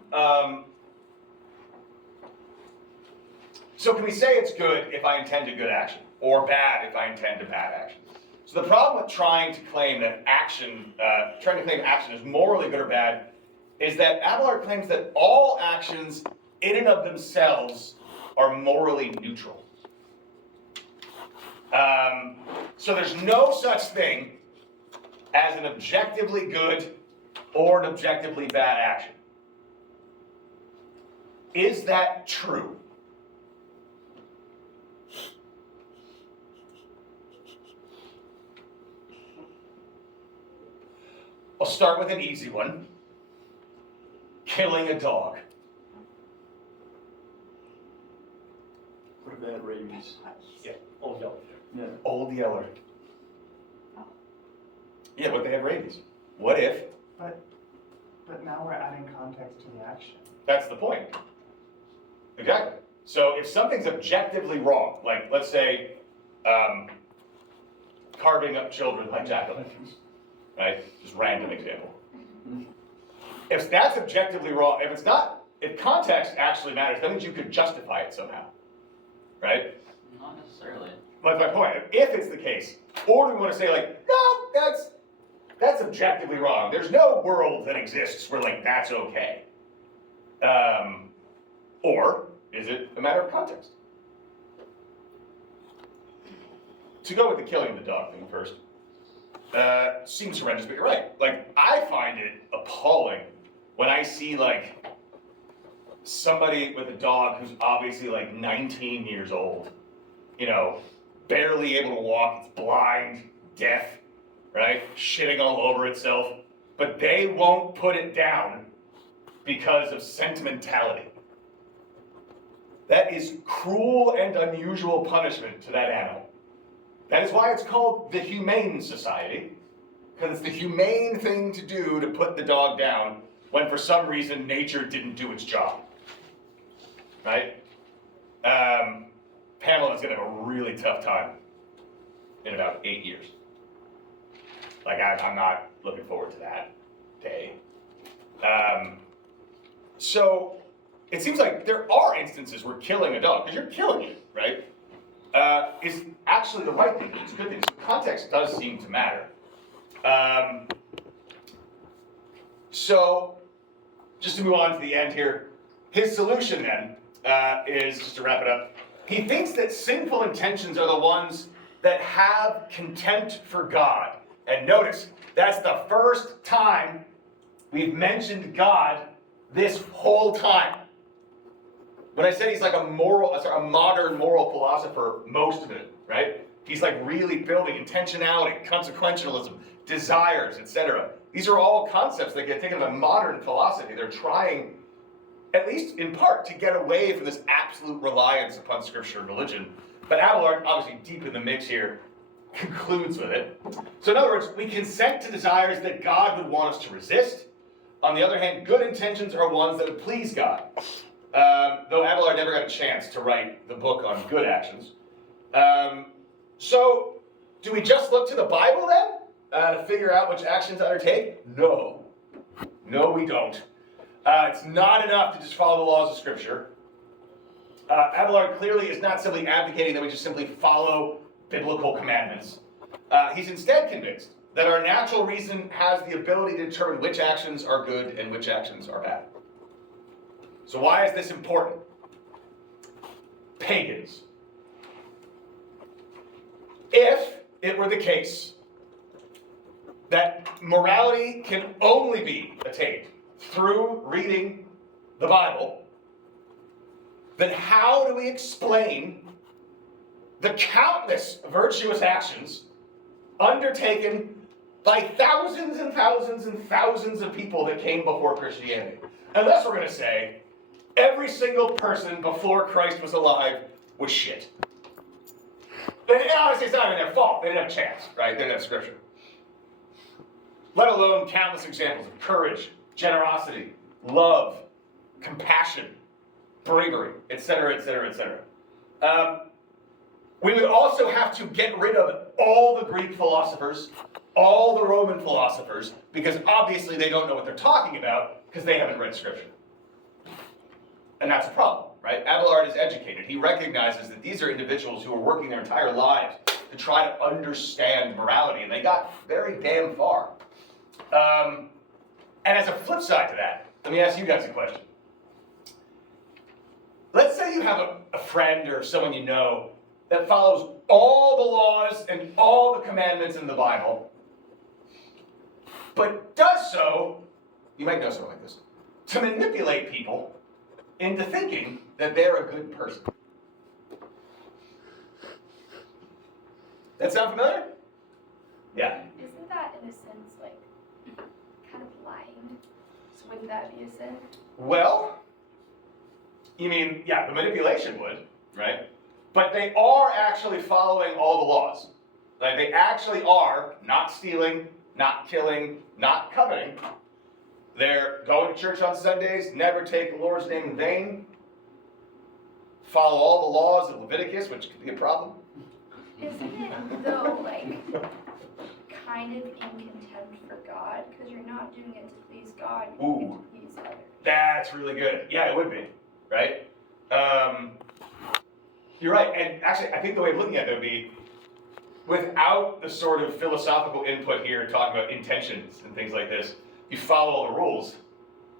so can we say it's good if I intend a good action, or bad if I intend a bad action? So the problem with trying to claim action is morally good or bad, is that Abelard claims that all actions in and of themselves are morally neutral. So there's no such thing as an objectively good or an objectively bad action. Is that true? I'll start with an easy one. Killing a dog. What about rabies? Yeah. Old Yeller. Yeah. Old Yeller. Yeah, what they have rabies. What if? But now we're adding context to the action. That's the point. Exactly. So if something's objectively wrong, like let's say carving up children like jack-o'-lanterns, right? Just random example. If that's objectively wrong, if context actually matters, that means you could justify it somehow, right? Not necessarily. That's my point. If it's the case, or do we want to say like, no, that's objectively wrong. There's no world that exists where like that's okay. Or is it a matter of context? To go with the killing the dog thing first. Seems horrendous, but you're right. Like, I find it appalling when I see like somebody with a dog who's obviously like 19 years old, barely able to walk, it's blind, deaf, right? Shitting all over itself, but they won't put it down because of sentimentality. That is cruel and unusual punishment to that animal. That is why it's called the Humane Society, because it's the humane thing to do to put the dog down when for some reason nature didn't do its job. Right? Pamela's gonna have a really tough time in about 8 years. Like, I'm not looking forward to that day. So, it seems like there are instances where killing a dog, because you're killing it, right, is actually the right thing. It's a good thing. So context does seem to matter. So, just to move on to the end here, his solution then is, just to wrap it up, he thinks that sinful intentions are the ones that have contempt for God. And notice, that's the first time we've mentioned God this whole time. When I said he's like a modern moral philosopher, most of it, right? He's like really building intentionality, consequentialism, desires, etc. These are all concepts that get taken to modern philosophy. They're trying, at least in part, to get away from this absolute reliance upon scripture and religion. But Abelard, obviously deep in the mix here, concludes with it. So in other words, we consent to desires that God would want us to resist. On the other hand, good intentions are ones that would please God. Though Abelard never got a chance to write the book on good actions. So, do we just look to the Bible then to figure out which actions to undertake? No. No, we don't. It's not enough to just follow the laws of Scripture. Abelard clearly is not simply advocating that we just simply follow biblical commandments. He's instead convinced that our natural reason has the ability to determine which actions are good and which actions are bad. So why is this important? Pagans. If it were the case that morality can only be attained through reading the Bible, then how do we explain the countless virtuous actions undertaken by thousands and thousands and thousands of people that came before Christianity? Unless we're going to say every single person before Christ was alive was shit. And obviously it's not even their fault. They didn't have a chance, right? They didn't have scripture. Let alone countless examples of courage, generosity, love, compassion, bravery, etc., etc., etc. We would also have to get rid of all the Greek philosophers, all the Roman philosophers, because obviously they don't know what they're talking about because they haven't read scripture. And that's a problem, right? Abelard is educated. He recognizes that these are individuals who are working their entire lives to try to understand morality, and they got very damn far. And as a flip side to that, let me ask you guys a question. Let's say you have a friend or someone you know that follows all the laws and all the commandments in the Bible, but does so, you might know someone like this, to manipulate people into thinking that they're a good person. That sound familiar? Yeah. Isn't that, in a sense, like, kind of lying? So wouldn't that be a sin? Well, you mean, yeah, the manipulation would, right? But they are actually following all the laws. Like, they actually are not stealing, not killing, not coveting. They're going to church on Sundays, never take the Lord's name in vain, follow all the laws of Leviticus, which could be a problem. Isn't it, though, like, kind of in contempt for God? Because you're not doing it to please God, you're doing it to please others. That's really good. Yeah, it would be, right? You're right, and actually, I think the way of looking at it would be, without the sort of philosophical input here, talking about intentions and things like this, you follow all the rules,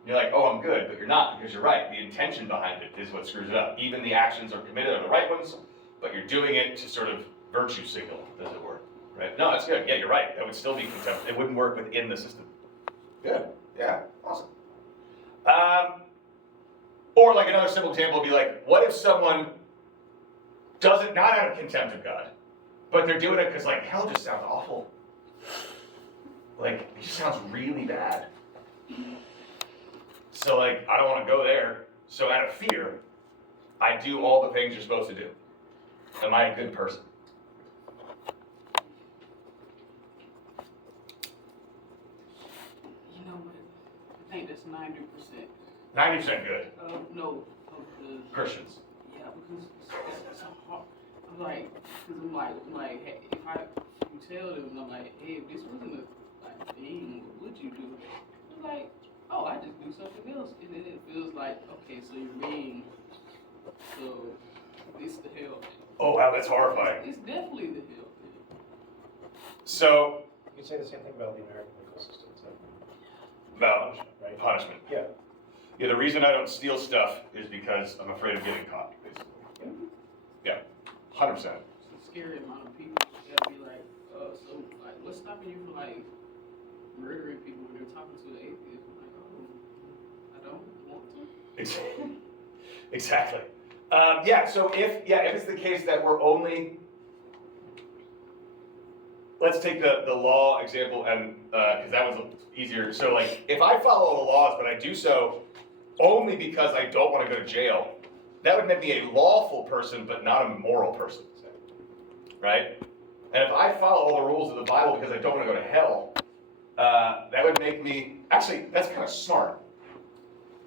you're like, oh, I'm good, but you're not, because you're right. The intention behind it is what screws it up. Even the actions are committed are the right ones, but you're doing it to sort of virtue signal, as it were, right? No, that's good. Yeah, you're right. That would still be contempt. It wouldn't work within the system. Good. Yeah, awesome. Or like another simple example would be like, what if someone does it not out of contempt of God, but they're doing it because like hell just sounds awful. Like, it just sounds really bad. So like, I don't want to go there. So out of fear, I do all the things you're supposed to do. Am I a good person? You know what? I think that's 90%. 90% good. No, of the Christians. yeah, because it's so hard. I'm like, cause I'm like, hey, if you tell them, I'm like, hey, if this wasn't a like thing, what would you do? They're like, oh, I just do something else, and then it feels like, okay, so you're mean, so it's the hell thing. Oh wow, that's horrifying. It's definitely the hell thing. So, You could say the same thing about the American legal system, so. about Right? punishment. Yeah. Yeah, the reason I don't steal stuff is because I'm afraid of getting caught, basically. Yeah, 100%. It's a scary amount of people that be like, so like, what's stopping you from like murdering people when you're talking to an atheist? I'm like, oh, I don't want to. Exactly. Yeah, so if it's the case that we're only, let's take the law example, and because that was easier. So like, if I follow the laws, but I do so only because I don't want to go to jail, that would make me a lawful person, but not a moral person, right? And if I follow all the rules of the Bible because I don't want to go to hell, that would make me, actually, that's kind of smart.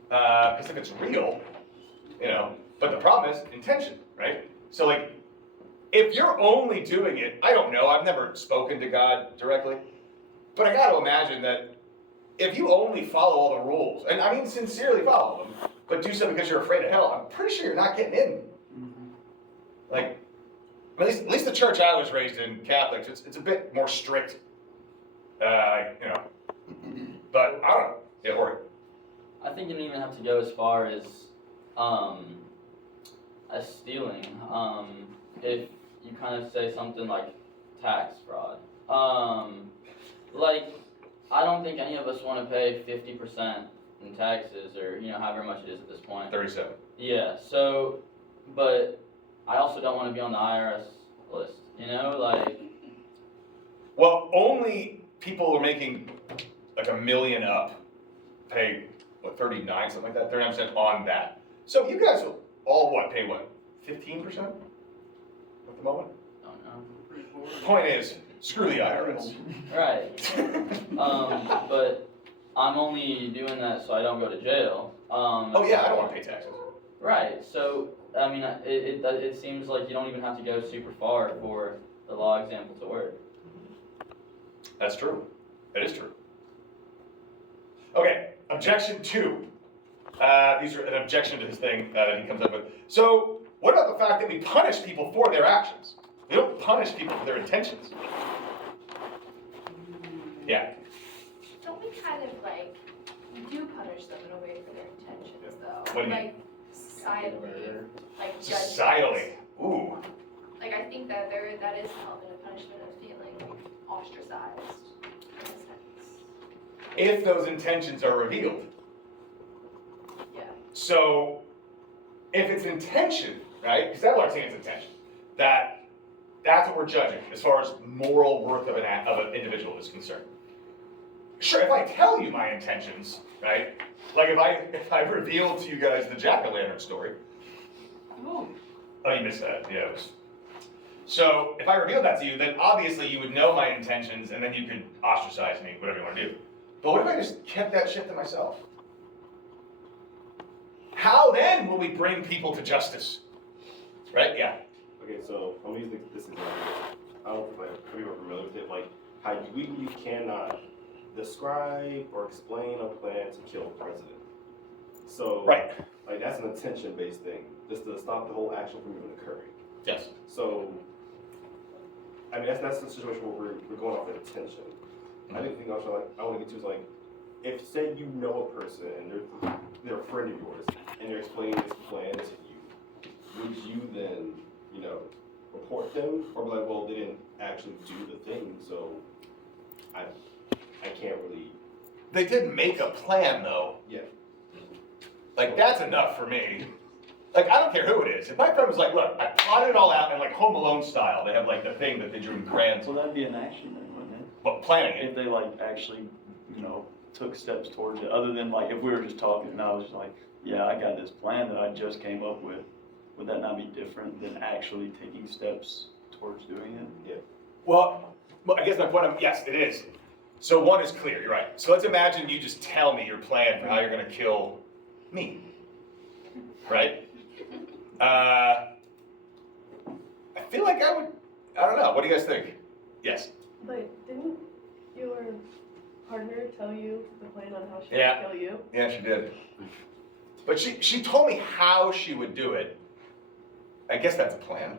Because if it's real, you know, but the problem is intention, right? So like, if you're only doing it, I don't know, I've never spoken to God directly, but I gotta imagine that if you only follow all the rules, and I mean sincerely follow them, but do so because you're afraid of hell, I'm pretty sure you're not getting in. Like, at least the church I was raised in, Catholics, it's a bit more strict, you know, but I don't know, yeah, or I think you don't even have to go as far as stealing. If you kind of say something like tax fraud. Like, I don't think any of us want to pay 50% in taxes, or, you know, however much it is at this point. 37. Yeah, so, but I also don't want to be on the IRS list, you know, like, Well, only people who are making like $1 million up pay, what, 39, something like that, 39% on that. So you guys will all pay what, 15% at the moment? don't know. Pretty poor. Point is, screw the IRS. Right. But I'm only doing that so I don't go to jail. Oh yeah, I don't want to pay taxes. Right, so, I mean, it seems like you don't even have to go super far for the law example to work. That's true. That is true. Okay, objection 2. These are an objection to this thing that he comes up with. So, what about the fact that we punish people for their actions? We don't punish people for their intentions. Yeah. Don't we kind of like, we do punish them in a way for their intentions though? What do you Like societally, like judgment. Societally. Ooh. Like I think that that is an element of punishment of feeling ostracized in a sense. If those intentions are revealed. Yeah. So, if it's intention, right? Because Abelard saying it's intention. That's what we're judging as far as moral worth of an individual is concerned. Sure, if I tell you my intentions, right? Like if I reveal to you guys the jack-o'-lantern story. Oh, You missed that. Yeah. So if I revealed that to you, then obviously you would know my intentions, and then you could ostracize me, whatever you want to do. But what if I just kept that shit to myself? How then will we bring people to justice? Right? Yeah. Okay, so I'm gonna use this example. I don't think people are familiar with it. Like, how you cannot describe or explain a plan to kill the president. So, Right. like that's an intention-based thing, just to stop the whole action from even occurring. Yes. So, I mean that's the situation where we're going off of intention. I think the thing also I want to get to is like, if say you know a person and they're a friend of yours and they're explaining this plan to you, would you then, you know, report them or be like, well, they didn't actually do the thing, so I can't really. They did make a plan though. Yeah. Like that's enough for me. Like I don't care who it is. If my friend was like, look, I plotted it all out, and like Home Alone style, they have like the thing that they drew in crayons, So that'd be an action then, wouldn't it? but planning it. If they like actually, you know, took steps towards it, other than like if we were just talking and I was just like, yeah, I got this plan that I just came up with. would that not be different than actually taking steps towards doing it? Well, I guess my point, yes, it is. So one is clear, you're right. So let's imagine you just tell me your plan for how you're gonna kill me, right? I feel like I don't know, what do you guys think? Yes? But didn't your partner tell you the plan on how she Yeah. would kill you? Yeah, she did. But she told me how she would do it. I guess that's a plan.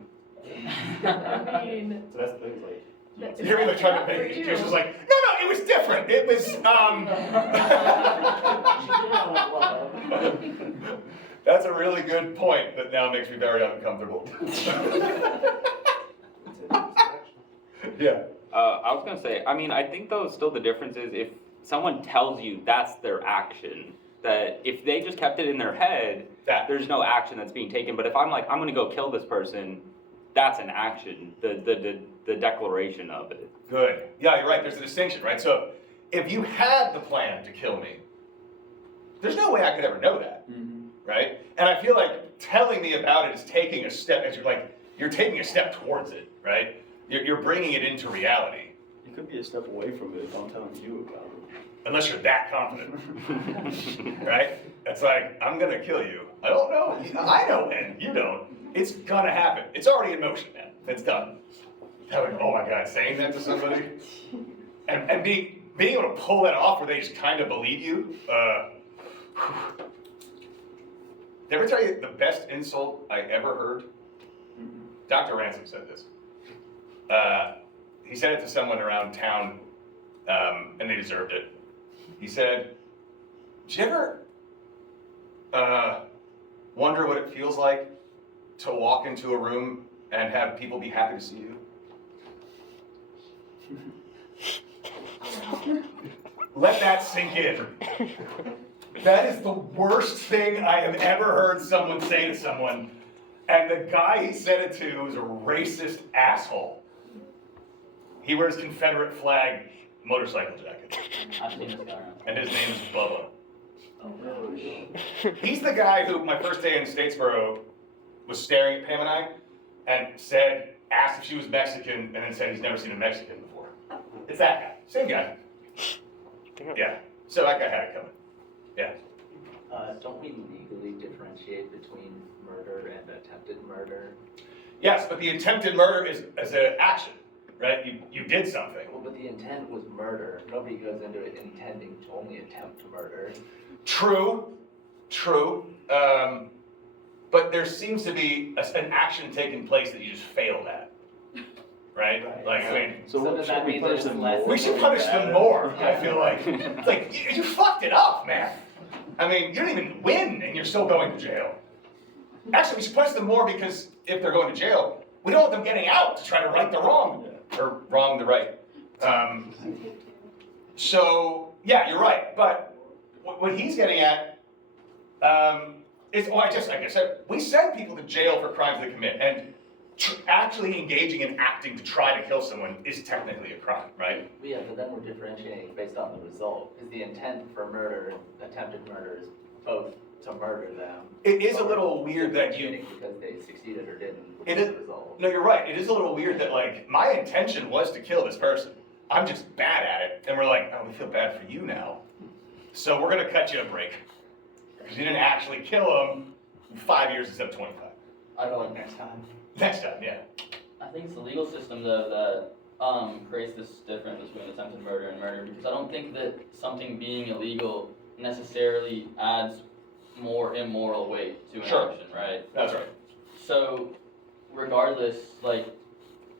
I mean, So that's the thing, like, that's You're really trying to not for make you. just like, no, it was different. It was, That's a really good point that now makes me very uncomfortable. Yeah. I was gonna say, I mean, I think though still the difference is if someone tells you that's their action, that if they just kept it in their head, That. there's no action that's being taken. But if I'm like, I'm gonna go kill this person, that's an action, the declaration of it. Good. Yeah, you're right. There's a distinction, right? So if you had the plan to kill me, there's no way I could ever know that, right? And I feel like telling me about it is taking a step, as you're taking a step towards it, right? You're bringing it into reality, It could be a step away from it if I'm telling you about it. unless you're that confident, right? It's like, I'm gonna kill you. I don't know. I know when. You don't. It's gonna happen. It's already in motion, man. It's done. They're like, oh my God, saying that to somebody? And being able to pull that off where they just kind of believe you, Did I ever tell you the best insult I ever heard? Dr. Ransom said this. He said it to someone around town, and they deserved it. He said, "Did you ever wonder what it feels like to walk into a room and have people be happy to see you?" Let that sink in. That is the worst thing I have ever heard someone say to someone. And the guy he said it to is a racist asshole. He wears Confederate flag motorcycle jacket. I've seen this guy around. And his name is Bubba. He's the guy who, my first day in Statesboro, was staring at Pam and I and asked if she was Mexican, and then said he's never seen a Mexican before. It's that guy. Same guy. Yeah. So that guy had it coming. Yeah. Don't we legally differentiate between murder and attempted murder? Yes, but the attempted murder is an action, right? You did something. Well, but the intent was murder. Nobody goes into it intending to only attempt to murder. True. But there seems to be an action taking place that you just failed at, right? Like, I mean, So does that mean there's less? we should punish them more, I feel like. It's like, you fucked it up, man. I mean, you didn't even win and you're still going to jail. Actually, we should punish them more because if they're going to jail, we don't want them getting out to try to right the wrong, or wrong the right. So, yeah, you're right. But what he's getting at is, like I said, we send people to jail for crimes they commit, and actually engaging in acting to try to kill someone is technically a crime, right? Yeah, but then we're differentiating based on the result. Because the intent for murder and attempted murder is both to murder them. It is a little weird that Differentiating because they succeeded or didn't. It is is- the result. No, you're right. It is a little weird that, like, my intention was to kill this person. I'm just bad at it. And we're like, oh, we feel bad for you now. So we're gonna cut you a break. Because you didn't actually kill him 5 years instead of 25. I go like next time. Next time, yeah. I think it's the legal system though that creates this difference between attempted murder and murder, because I don't think that something being illegal necessarily adds more immoral weight to an Sure. action, right? That's right. So regardless, like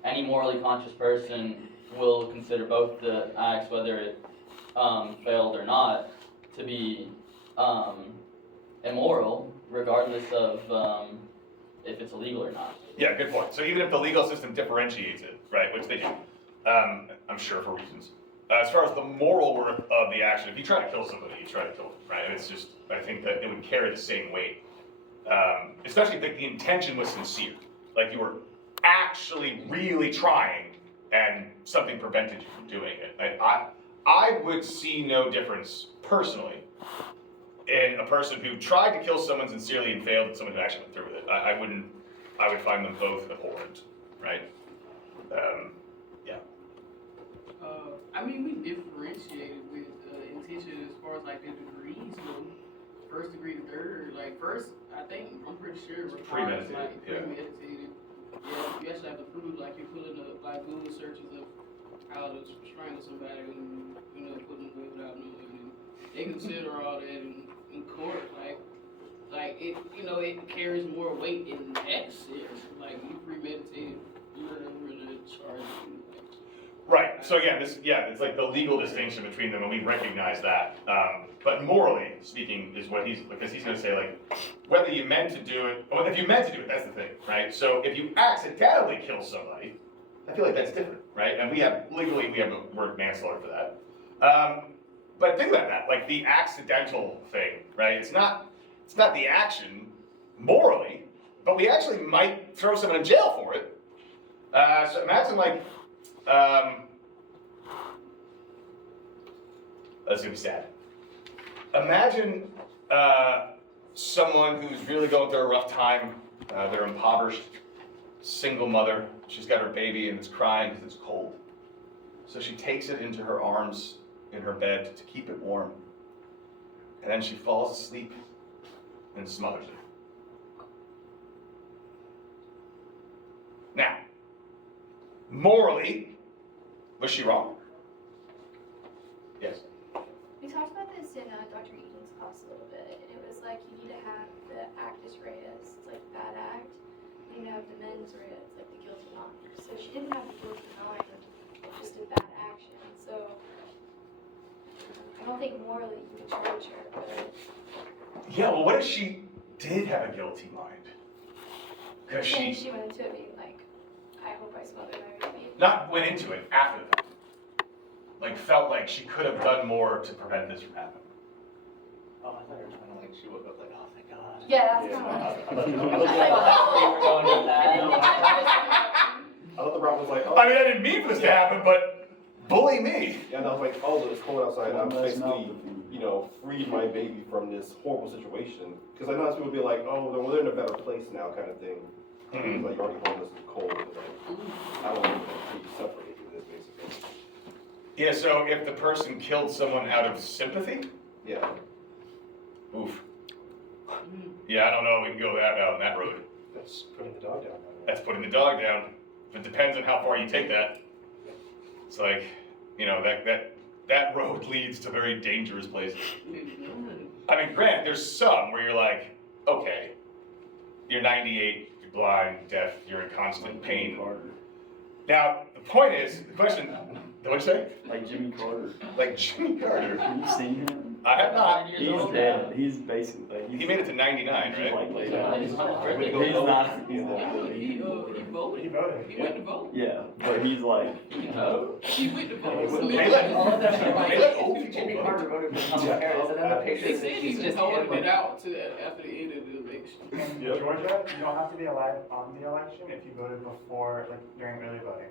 any morally conscious person will consider both the acts, whether it failed or not, to be immoral, regardless of if it's illegal or not. Yeah, good point. So even if the legal system differentiates it, right, which they do, I'm sure for reasons. As far as the moral worth of the action, if you try to kill somebody, you try to kill them, right? And it's just, I think that it would carry the same weight. Especially if the intention was sincere. Like you were actually really trying and something prevented you from doing it. I would see no difference, personally, in a person who tried to kill someone sincerely and failed and someone who actually went through with it. it. I would find them both abhorrent, right? I mean, we differentiated with intention as far as like the degrees go. First degree to third, like first, I'm pretty sure requires Premeditated, like yeah. premeditated. Yeah, you actually have to prove like you're pulling up like Google searches of how to strangle somebody and put them away without knowing. And they consider all that in court, like it, it carries more weight in that sense. Like you premeditated murder the charge. Right, so again, it's like the legal distinction between them, and we recognize that. But morally speaking is what because he's gonna say like, whether you meant to do it, or if you meant to do it, that's the thing, right? So if you accidentally kill somebody, I feel like that's different, right? And legally we have a word manslaughter for that. But think about that, like the accidental thing, right? It's not the action morally, but we actually might throw someone in jail for it. So imagine like, that's gonna be sad. Imagine someone who's really going through a rough time. They're impoverished, single mother. She's got her baby and it's crying because it's cold. So she takes it into her arms in her bed to keep it warm. And then she falls asleep and smothers it. Now, morally, was she wrong? Yes. We talked about this in Dr. Eaton's class a little bit, and it was like you need to have the actus reus, it's like bad act, and you have the mens rea, it's like the guilty mind. So she didn't have the guilty mind, just a bad action. So I don't think morally you would charge her, but Yeah, well, what if she did have a guilty mind? Because then she went into it being like, I hope I smothered my baby. not went into it after the fact. Like felt like she could have done more to prevent this from happening. Oh, I thought you were trying to like, she woke up like, oh thank God. Yeah, that's kind of what I thought the route was like, oh. I mean, I didn't mean for this to happen, but bully me. Yeah, and I was like, oh, it's cold outside. I'm basically, freed my baby from this horrible situation. Because I know people would be like, oh, well, they're in a better place now, kind of thing. Mhm. Like, you're already homeless and cold. But like, I don't know if you separate from this, basically. Yeah, so if the person killed someone out of sympathy, Yeah. oof. Yeah, I don't know, we can go down that road. That's putting the dog down. That's putting the dog down. It depends on how far you take that. It's like, that road leads to very dangerous places. I mean, granted, there's some where you're like, okay, you're 98, you're blind, deaf, you're in constant pain. Now, the point is, the question, what'd you say? Like Jimmy Carter. Like Jimmy Carter. Have you seen him? I have not. He's dead. He's basically like, He made it to 99, he's right? like laid out. He's not- He's not. He's He not. voted. He voted. He went to vote. Yeah, but he's like. He went to vote. They let old people Jimmy vote. Carter voted for Kamala Harris, and then the They picture said is he he's was just holding him, it out to after the end of the election. In Yep. Georgia, you don't have to be alive on the election if you voted before, like during early voting.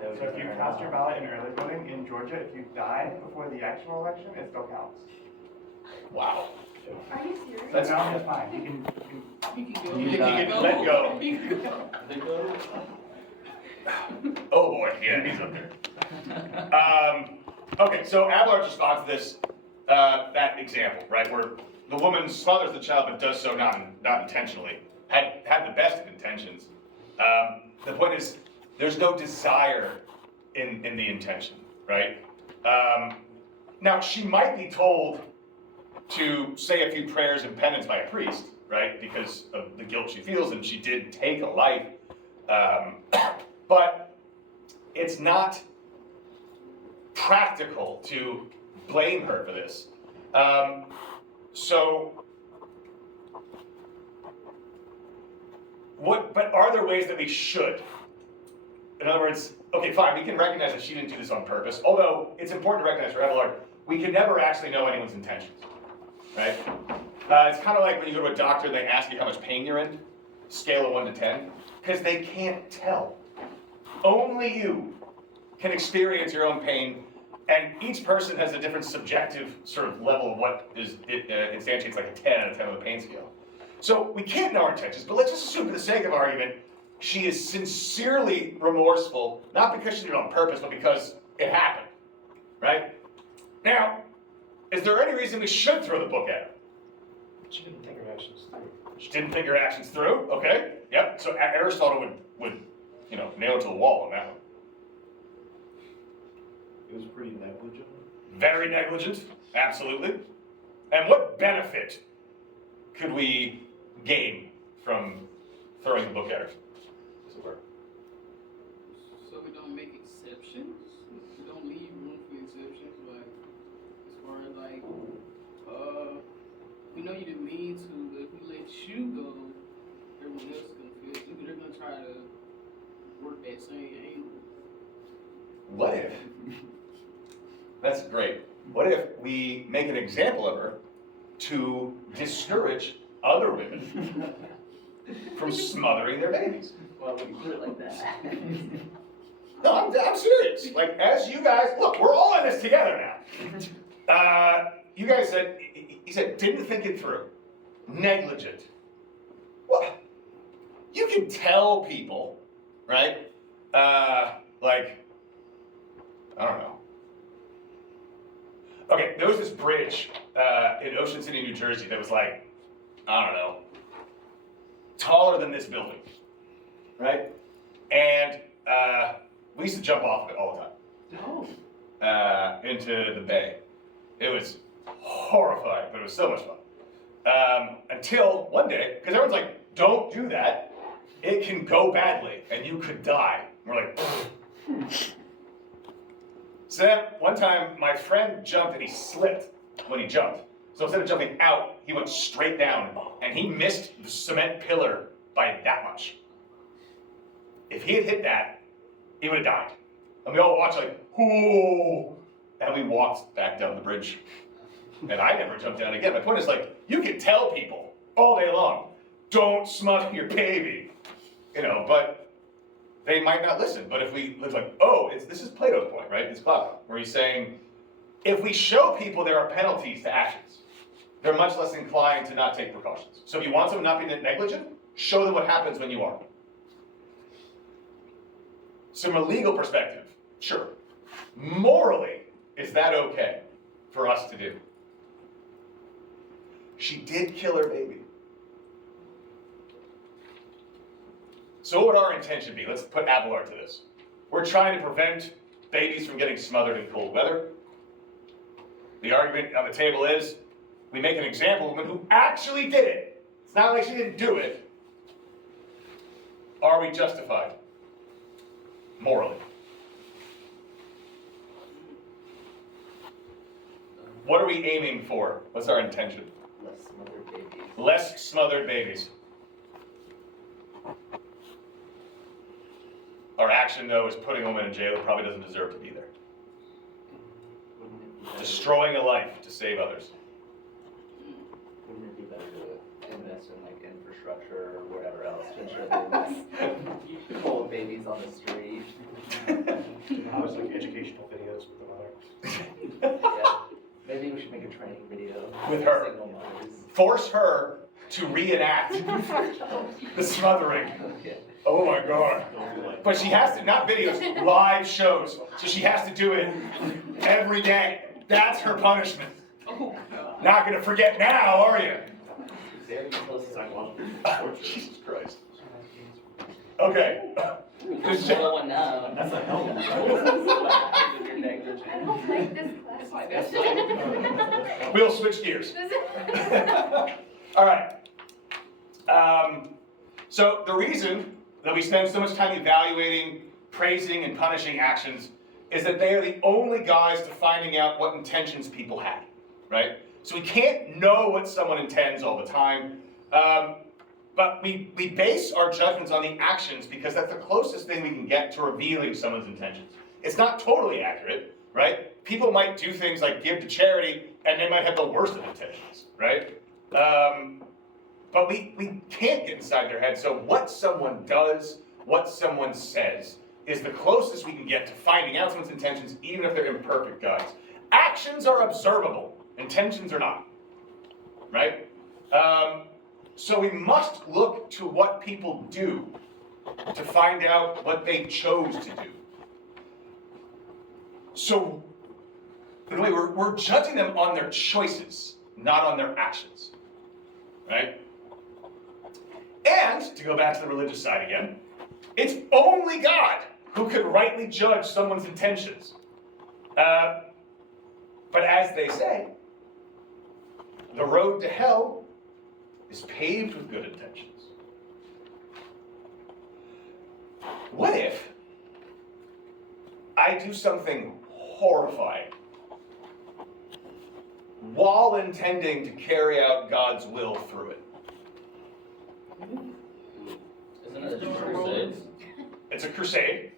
So if you cast your ballot in early voting in Georgia, if you die before the actual election, it still counts. Wow. Are you serious? That's- No, it's fine. You can He can go. He can let go. He can go. Oh boy, yeah, he's up there. Okay, so Abelard's response to this, that example, right, where the woman smothers the child but does so not intentionally, had the best of intentions. The point is, there's no desire in the intention, right? Now, she might be told to say a few prayers and penance by a priest, right, because of the guilt she feels, and she did take a life. But it's not practical to blame her for this. But are there ways that we should? In other words, okay, fine, we can recognize that she didn't do this on purpose, although it's important to recognize for Abelard, we can never actually know anyone's intentions, right? It's kind of like when you go to a doctor and they ask you how much pain you're in, scale of 1 to 10, because they can't tell. Only you can experience your own pain, and each person has a different subjective sort of level of what is instantiates like a 10 out of 10 on the pain scale. So we can't know her intentions, but let's just assume for the sake of argument, she is sincerely remorseful, not because she did it on purpose, but because it happened, right? Now, is there any reason we should throw the book at her? She didn't think her actions through. She didn't think her actions through, okay, yep, so Aristotle would nail it to the wall on that one. It was pretty negligent. Very negligent, absolutely. And what benefit could we gain from throwing the book at her? As it were? So we don't make exceptions? We don't leave room for exceptions, like, as far as like, we know you didn't mean to, but if we let you go, everyone else is gonna feel stupid. They're gonna try to work that same angle. What if? That's great. What if we make an example of her to discourage other women from smothering their babies? Well, we can do it like that. No, I'm serious. Like, as you guys, look, we're all in this together now. You guys said, he said, didn't think it through. Negligent. Well, you can tell people, right? Like, I don't know. Okay, there was this bridge in Ocean City, New Jersey that was like, I don't know, taller than this building, right? And we used to jump off of it all the time into the bay. It was horrifying, but it was so much fun. Until one day, because everyone's like, don't do that. It can go badly, and you could die. We're like, So then, one time, my friend jumped and he slipped when he jumped. So instead of jumping out, he went straight down, and he missed the cement pillar by that much. If he had hit that, he would have died. And we all watched like, ooh, and we walked back down the bridge. And I never jumped down again. My point is like, you can tell people all day long, don't smother your baby, but they might not listen. But if we live like, this is Plato's point, right? It's Plato, where he's saying, if we show people there are penalties to actions, they're much less inclined to not take precautions. So if you want someone not to be negligent, show them what happens when you are. So from a legal perspective, sure. Morally, is that okay for us to do? She did kill her baby. So what would our intention be? Let's put Abelard to this. We're trying to prevent babies from getting smothered in cold weather. The argument on the table is, we make an example of a woman who actually did it. It's not like she didn't do it. Are we justified? Morally. What are we aiming for? What's our intention? Less smothered babies. Less smothered babies. Our action, though, is putting a woman in jail who probably doesn't deserve to be there. Destroying a life to save others. Wouldn't it be better to invest in like infrastructure or whatever else to ensure that less cold babies on the street? I was like educational videos with the mother. Yeah. Maybe we should make a training video. With her. Single mothers. Force her to reenact the smothering. Okay. Oh my God. But she has to, not videos, live shows. So she has to do it every day. That's her punishment. Not gonna forget now, are you? Very close to Oh, Jesus Christ. Okay. Just check. one now. That's a hell of a I don't like this class. We'll switch gears. All right. So the reason that we spend so much time evaluating, praising, and punishing actions is that they are the only guides to finding out what intentions people had, right? So we can't know what someone intends all the time, but we base our judgments on the actions because that's the closest thing we can get to revealing someone's intentions. It's not totally accurate, right? People might do things like give to charity, and they might have the worst of intentions, right? But we can't get inside their head, so what someone does, what someone says, is the closest we can get to finding out someone's intentions, even if they're imperfect guides. Actions are observable, intentions are not, right? So we must look to what people do to find out what they chose to do. So, in a way, we're judging them on their choices, not on their actions. Right? And, to go back to the religious side again, it's only God who could rightly judge someone's intentions. But as they say, the road to hell is paved with good intentions. What if I do something horrifying while intending to carry out God's will through it? Isn't it a crusade? It's a crusade.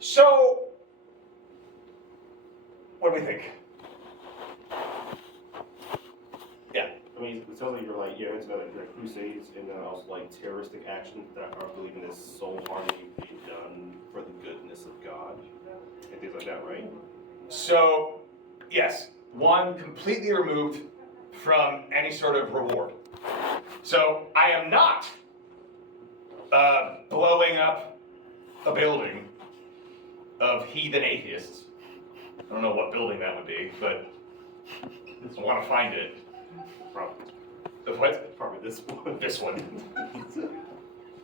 So, what do we think? Yeah. I mean, it sounds like you're into like crusades and also like terroristic actions that are believing this soul harmony being done for the goodness of God and things like that, right? So, yes, one completely removed from any sort of reward. So, I am not blowing up a building of heathen atheists. I don't know what building that would be, but I want to find it. Probably. The what? Probably this one. This one.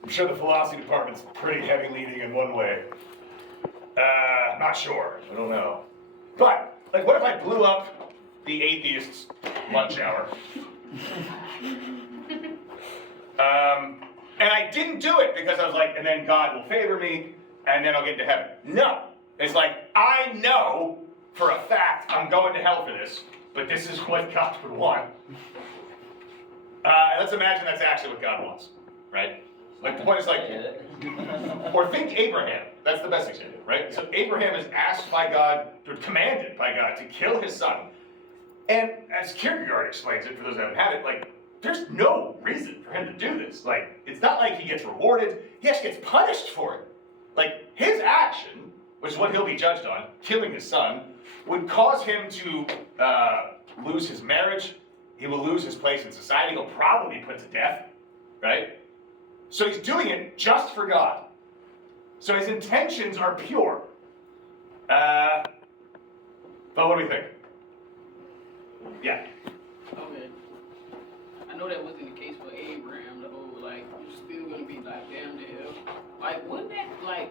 I'm sure the philosophy department's pretty heavy leaning in one way. Not sure. I don't know. But, like, what if I blew up the atheists' lunch hour? And I didn't do it because I was like, and then God will favor me, and then I'll get to heaven. No. It's like, I know for a fact I'm going to hell for this, but this is what God would want. Let's imagine that's actually what God wants, right? Like, the point is like, or think Abraham. That's the best example, right? So Abraham is asked by God, or commanded by God to kill his son. And as Kierkegaard explains it, for those that haven't had it, like, there's no reason for him to do this. Like, it's not like he gets rewarded. He actually gets punished for it. Like, his action, which is what he'll be judged on, killing his son, would cause him to lose his marriage. He will lose his place in society. He'll probably be put to death, right? So he's doing it just for God. So his intentions are pure. But what do we think? Yeah. Okay. I know that wasn't the case for Abraham, the whole, like, you're still gonna be, like, damned to hell. Like, wouldn't that, like,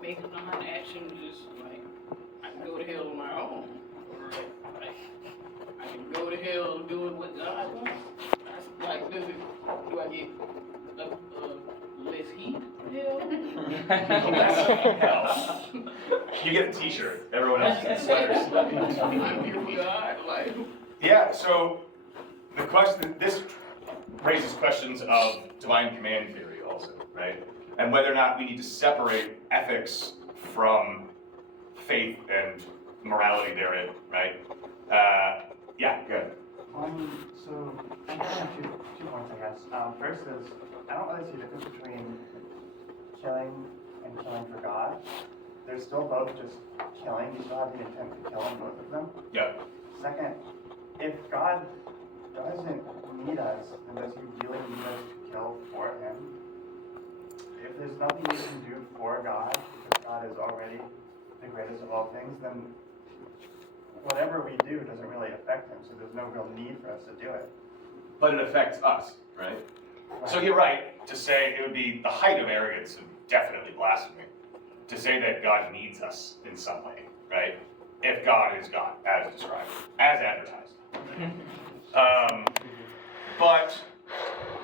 make a non-action just, like, I can go to hell on my own? Or, like, I can go to hell doing what God wants? Like, do I get less heat in hell? You get a t-shirt. Everyone else gets sweaters. I'm here for God, like. Yeah, so the question, this raises questions of divine command theory also, right? And whether or not we need to separate ethics from faith and morality therein, right? Yeah, good. So I have two points, I guess. First is, I don't really see the difference between killing and killing for God. They're still both just killing. You still have the intent to kill in both of them. Yeah. Second, if God doesn't need us, then does he really need us to kill for him? If there's nothing you can do for God, because God is already the greatest of all things, then whatever we do doesn't really affect him, so there's no real need for us to do it. But it affects us, right? So you're right to say it would be the height of arrogance and definitely blasphemy to say that God needs us in some way, right? If God is God, as described, as advertised. But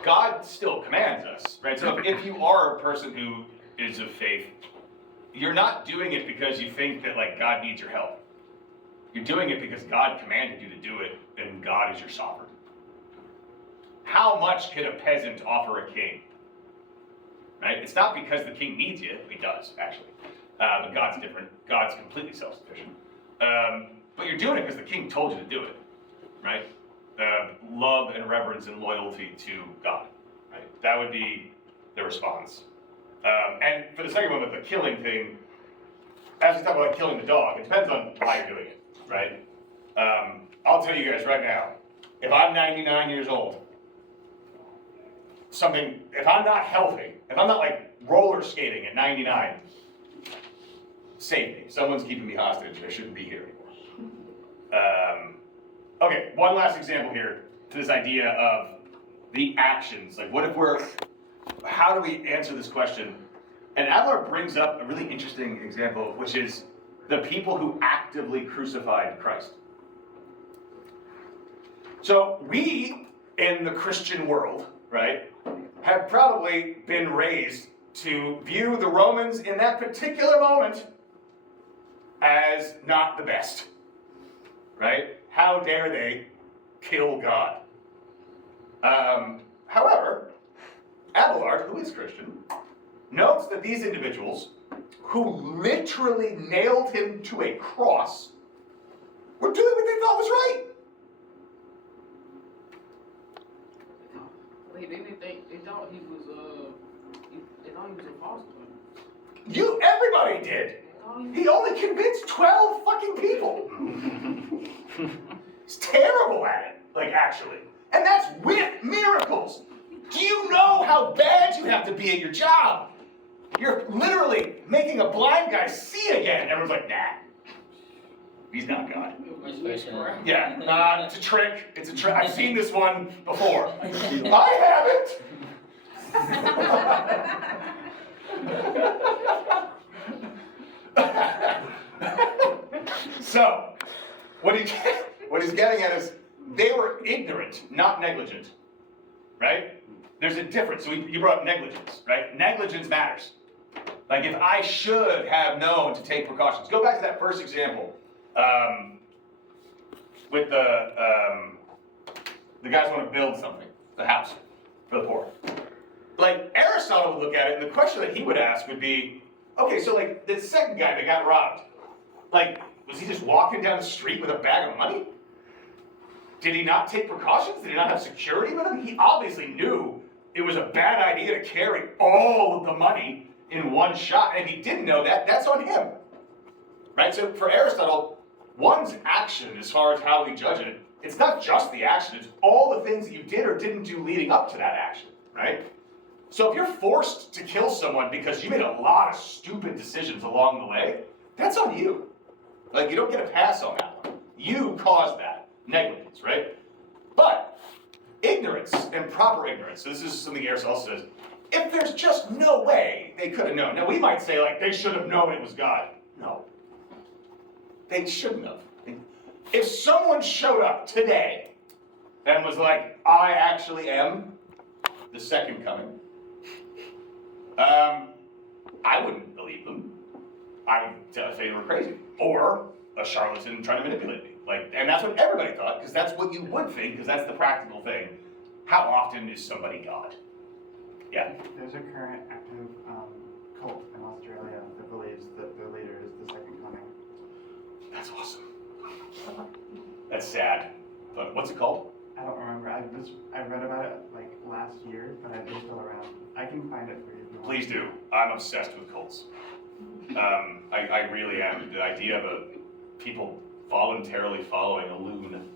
God still commands us, right? So if you are a person who is of faith, you're not doing it because you think that, like, God needs your help. You're doing it because God commanded you to do it, and God is your sovereign. How much can a peasant offer a king? Right? It's not because the king needs you. He does, actually. But God's different. God's completely self-sufficient. But you're doing it because the king told you to do it, right? Love and reverence and loyalty to God, right? That would be the response. And for the second one with the killing thing, as we talk about killing the dog, it depends on why you're doing it, right? I'll tell you guys right now, if I'm 99 years old, if I'm not healthy, if I'm not like roller skating at 99, save me. Someone's keeping me hostage. I shouldn't be here anymore. Okay, one last example here to this idea of the actions. Like, how do we answer this question? And Abelard brings up a really interesting example, which is the people who actively crucified Christ. So we, in the Christian world, right, have probably been raised to view the Romans in that particular moment as not the best, right? How dare they kill God? However, Abelard, who is Christian, notes that these individuals, who literally nailed him to a cross, were doing what they thought was right. Wait, they thought he was a false one. Everybody did. He only convinced 12 fucking people. He's terrible at it, like actually. And that's with miracles. Do you know how bad you have to be at your job? You're literally making a blind guy see again. Everyone's like, nah, he's not God. Yeah, nah, it's a trick. It's a trick. I've seen this one before. I haven't. So, what he's getting at is they were ignorant, not negligent, right? There's a difference. So you brought up negligence, right? Negligence matters. Like if I should have known to take precautions. Go back to that first example with the guys want to build something, the house for the poor. Like Aristotle would look at it, and the question that he would ask would be, okay, so like the second guy that got robbed, like was he just walking down the street with a bag of money? Did he not take precautions? Did he not have security with him? He obviously knew it was a bad idea to carry all of the money in one shot. And if he didn't know that, that's on him. Right? So for Aristotle, one's action, as far as how we judge it, it's not just the action, it's all the things that you did or didn't do leading up to that action. Right? So if you're forced to kill someone because you made a lot of stupid decisions along the way, that's on you. Like, you don't get a pass on that one. You caused that. Negligence, right? But ignorance and proper ignorance, so this is something Aristotle says, if there's just no way they could have known. Now we might say like they should have known it was God. No. They shouldn't have. If someone showed up today and was like, I actually am the second coming, I wouldn't believe them. I would say they were crazy. Or a charlatan trying to manipulate me. And that's what everybody thought, because that's what you would think, because that's the practical thing. How often is somebody God? Yeah? There's a current active cult in Australia that believes that the leader is the second coming. That's awesome. That's sad. But what's it called? I don't remember. I read about it like last year, but they're still around. I can find it for you if you want. Please do. I'm obsessed with cults. I really am. The idea of people voluntarily following a loon.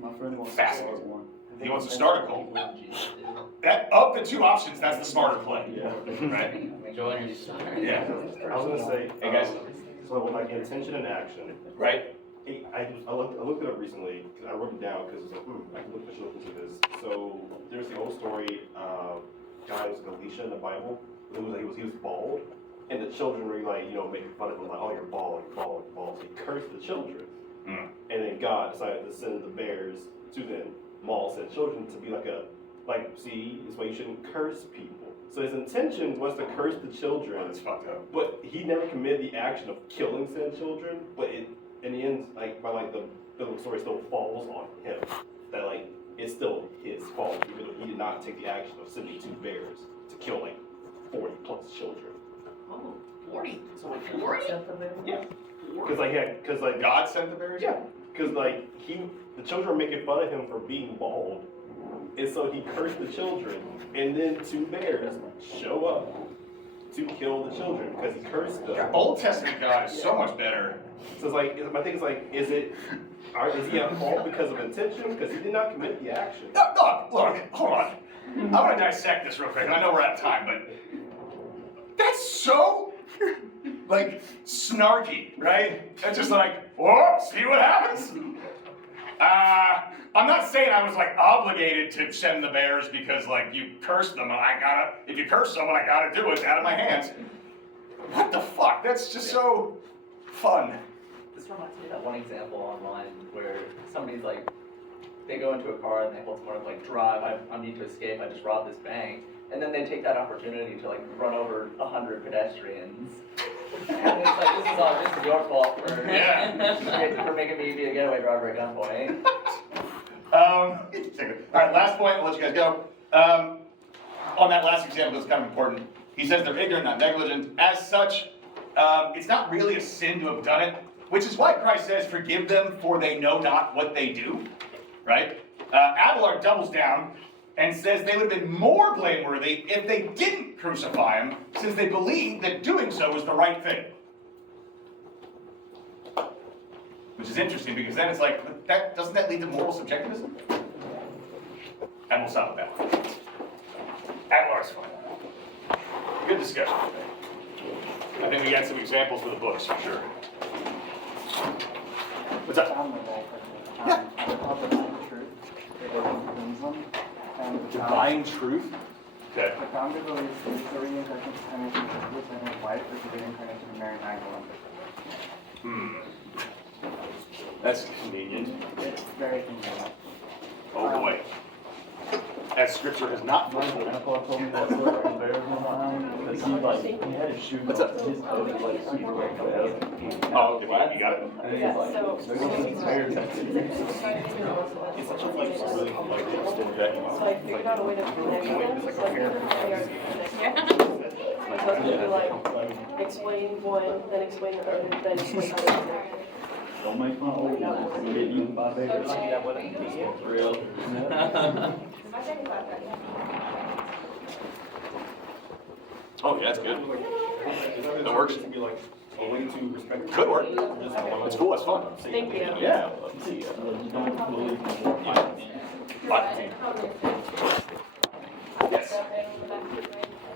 My friend wants to Fascinating. start one. He wants to start a cult. That of the two options, that's the smarter play. Yeah. Right? Join your star. Yeah. I was gonna say, Hey guys. so with like intention and action, Right? I looked it up recently, because I wrote it down, because I should look into this. So, there's the old story, guy was Galatia in the Bible, he was bald, and the children were like, making fun of him, like, oh, you're bald, you're bald, you're bald. So he cursed the children. Mm. And then God decided to send the bears to them. Maul said children to be see, it's why you shouldn't curse people. So his intention was to curse the children. That's fucked up. But he never committed the action of killing said children, but in the end, the story still falls on him. That it's still his fault, even though he did not take the action of sending 2 bears to kill 40 plus children. Oh, 40. So 40? Yeah. Because God sent the bears? Yeah. Because the children were making fun of him for being bald, and so he cursed the children, and then 2 bears show up to kill the children because he cursed them. The Old Testament God is so much better. So it's like, my thing is like, is he at fault because of intention? Because he did not commit the action. Look, hold on. I want to dissect this real quick. I know we're out of time, but that's so, like, snarky, right? That's just like, oh, see what happens. I'm not saying I was like obligated to send the bears because like you cursed them and if you curse someone, I gotta do it, it's out of my hands. What the fuck? That's just so fun. This reminds me of that one example online where somebody's like, they go into a car and they hold someone up like, drive, I need to escape, I just robbed this bank. And then they take that opportunity to like run over 100 pedestrians. And it's like, this is your fault for making me be a getaway driver at gunpoint. All right, last point, I'll let you guys go. On that last example, it's kind of important. He says they're ignorant, not negligent. As such, it's not really a sin to have done it, which is why Christ says, forgive them for they know not what they do, right? Abelard doubles down and says they would have been more blameworthy if they didn't crucify him, since they believed that doing so was the right thing. Which is interesting, because then it's like, doesn't that lead to moral subjectivism? And we'll stop with that. Abelard's fine. Good discussion today. I think we got some examples for the books, for sure. What's up? Yeah. Divine truth? Okay. The founder believes the reincarnation of Jesus and his wife is the reincarnation of Mary Magdalene. That's convenient. It's very convenient. Oh boy. As scripture has not My grandpa told me that story on bears one time, because he had his shoes What's on, up? his coat was like super like bad. Oh, okay, well, you got it. And he's like, there's some bears that It's such a really like extended that. So I figured out a way to connect them, so I figured out they are connected. My husband would like explain one, then explain the other, then explain the other. don't make fun of me, get eaten by bears. For real. Oh, yeah, that's good. That works. Be like a way to respect. Could work. That's cool, that's fun. Thank you. Yeah. You don't believe in what you Bye.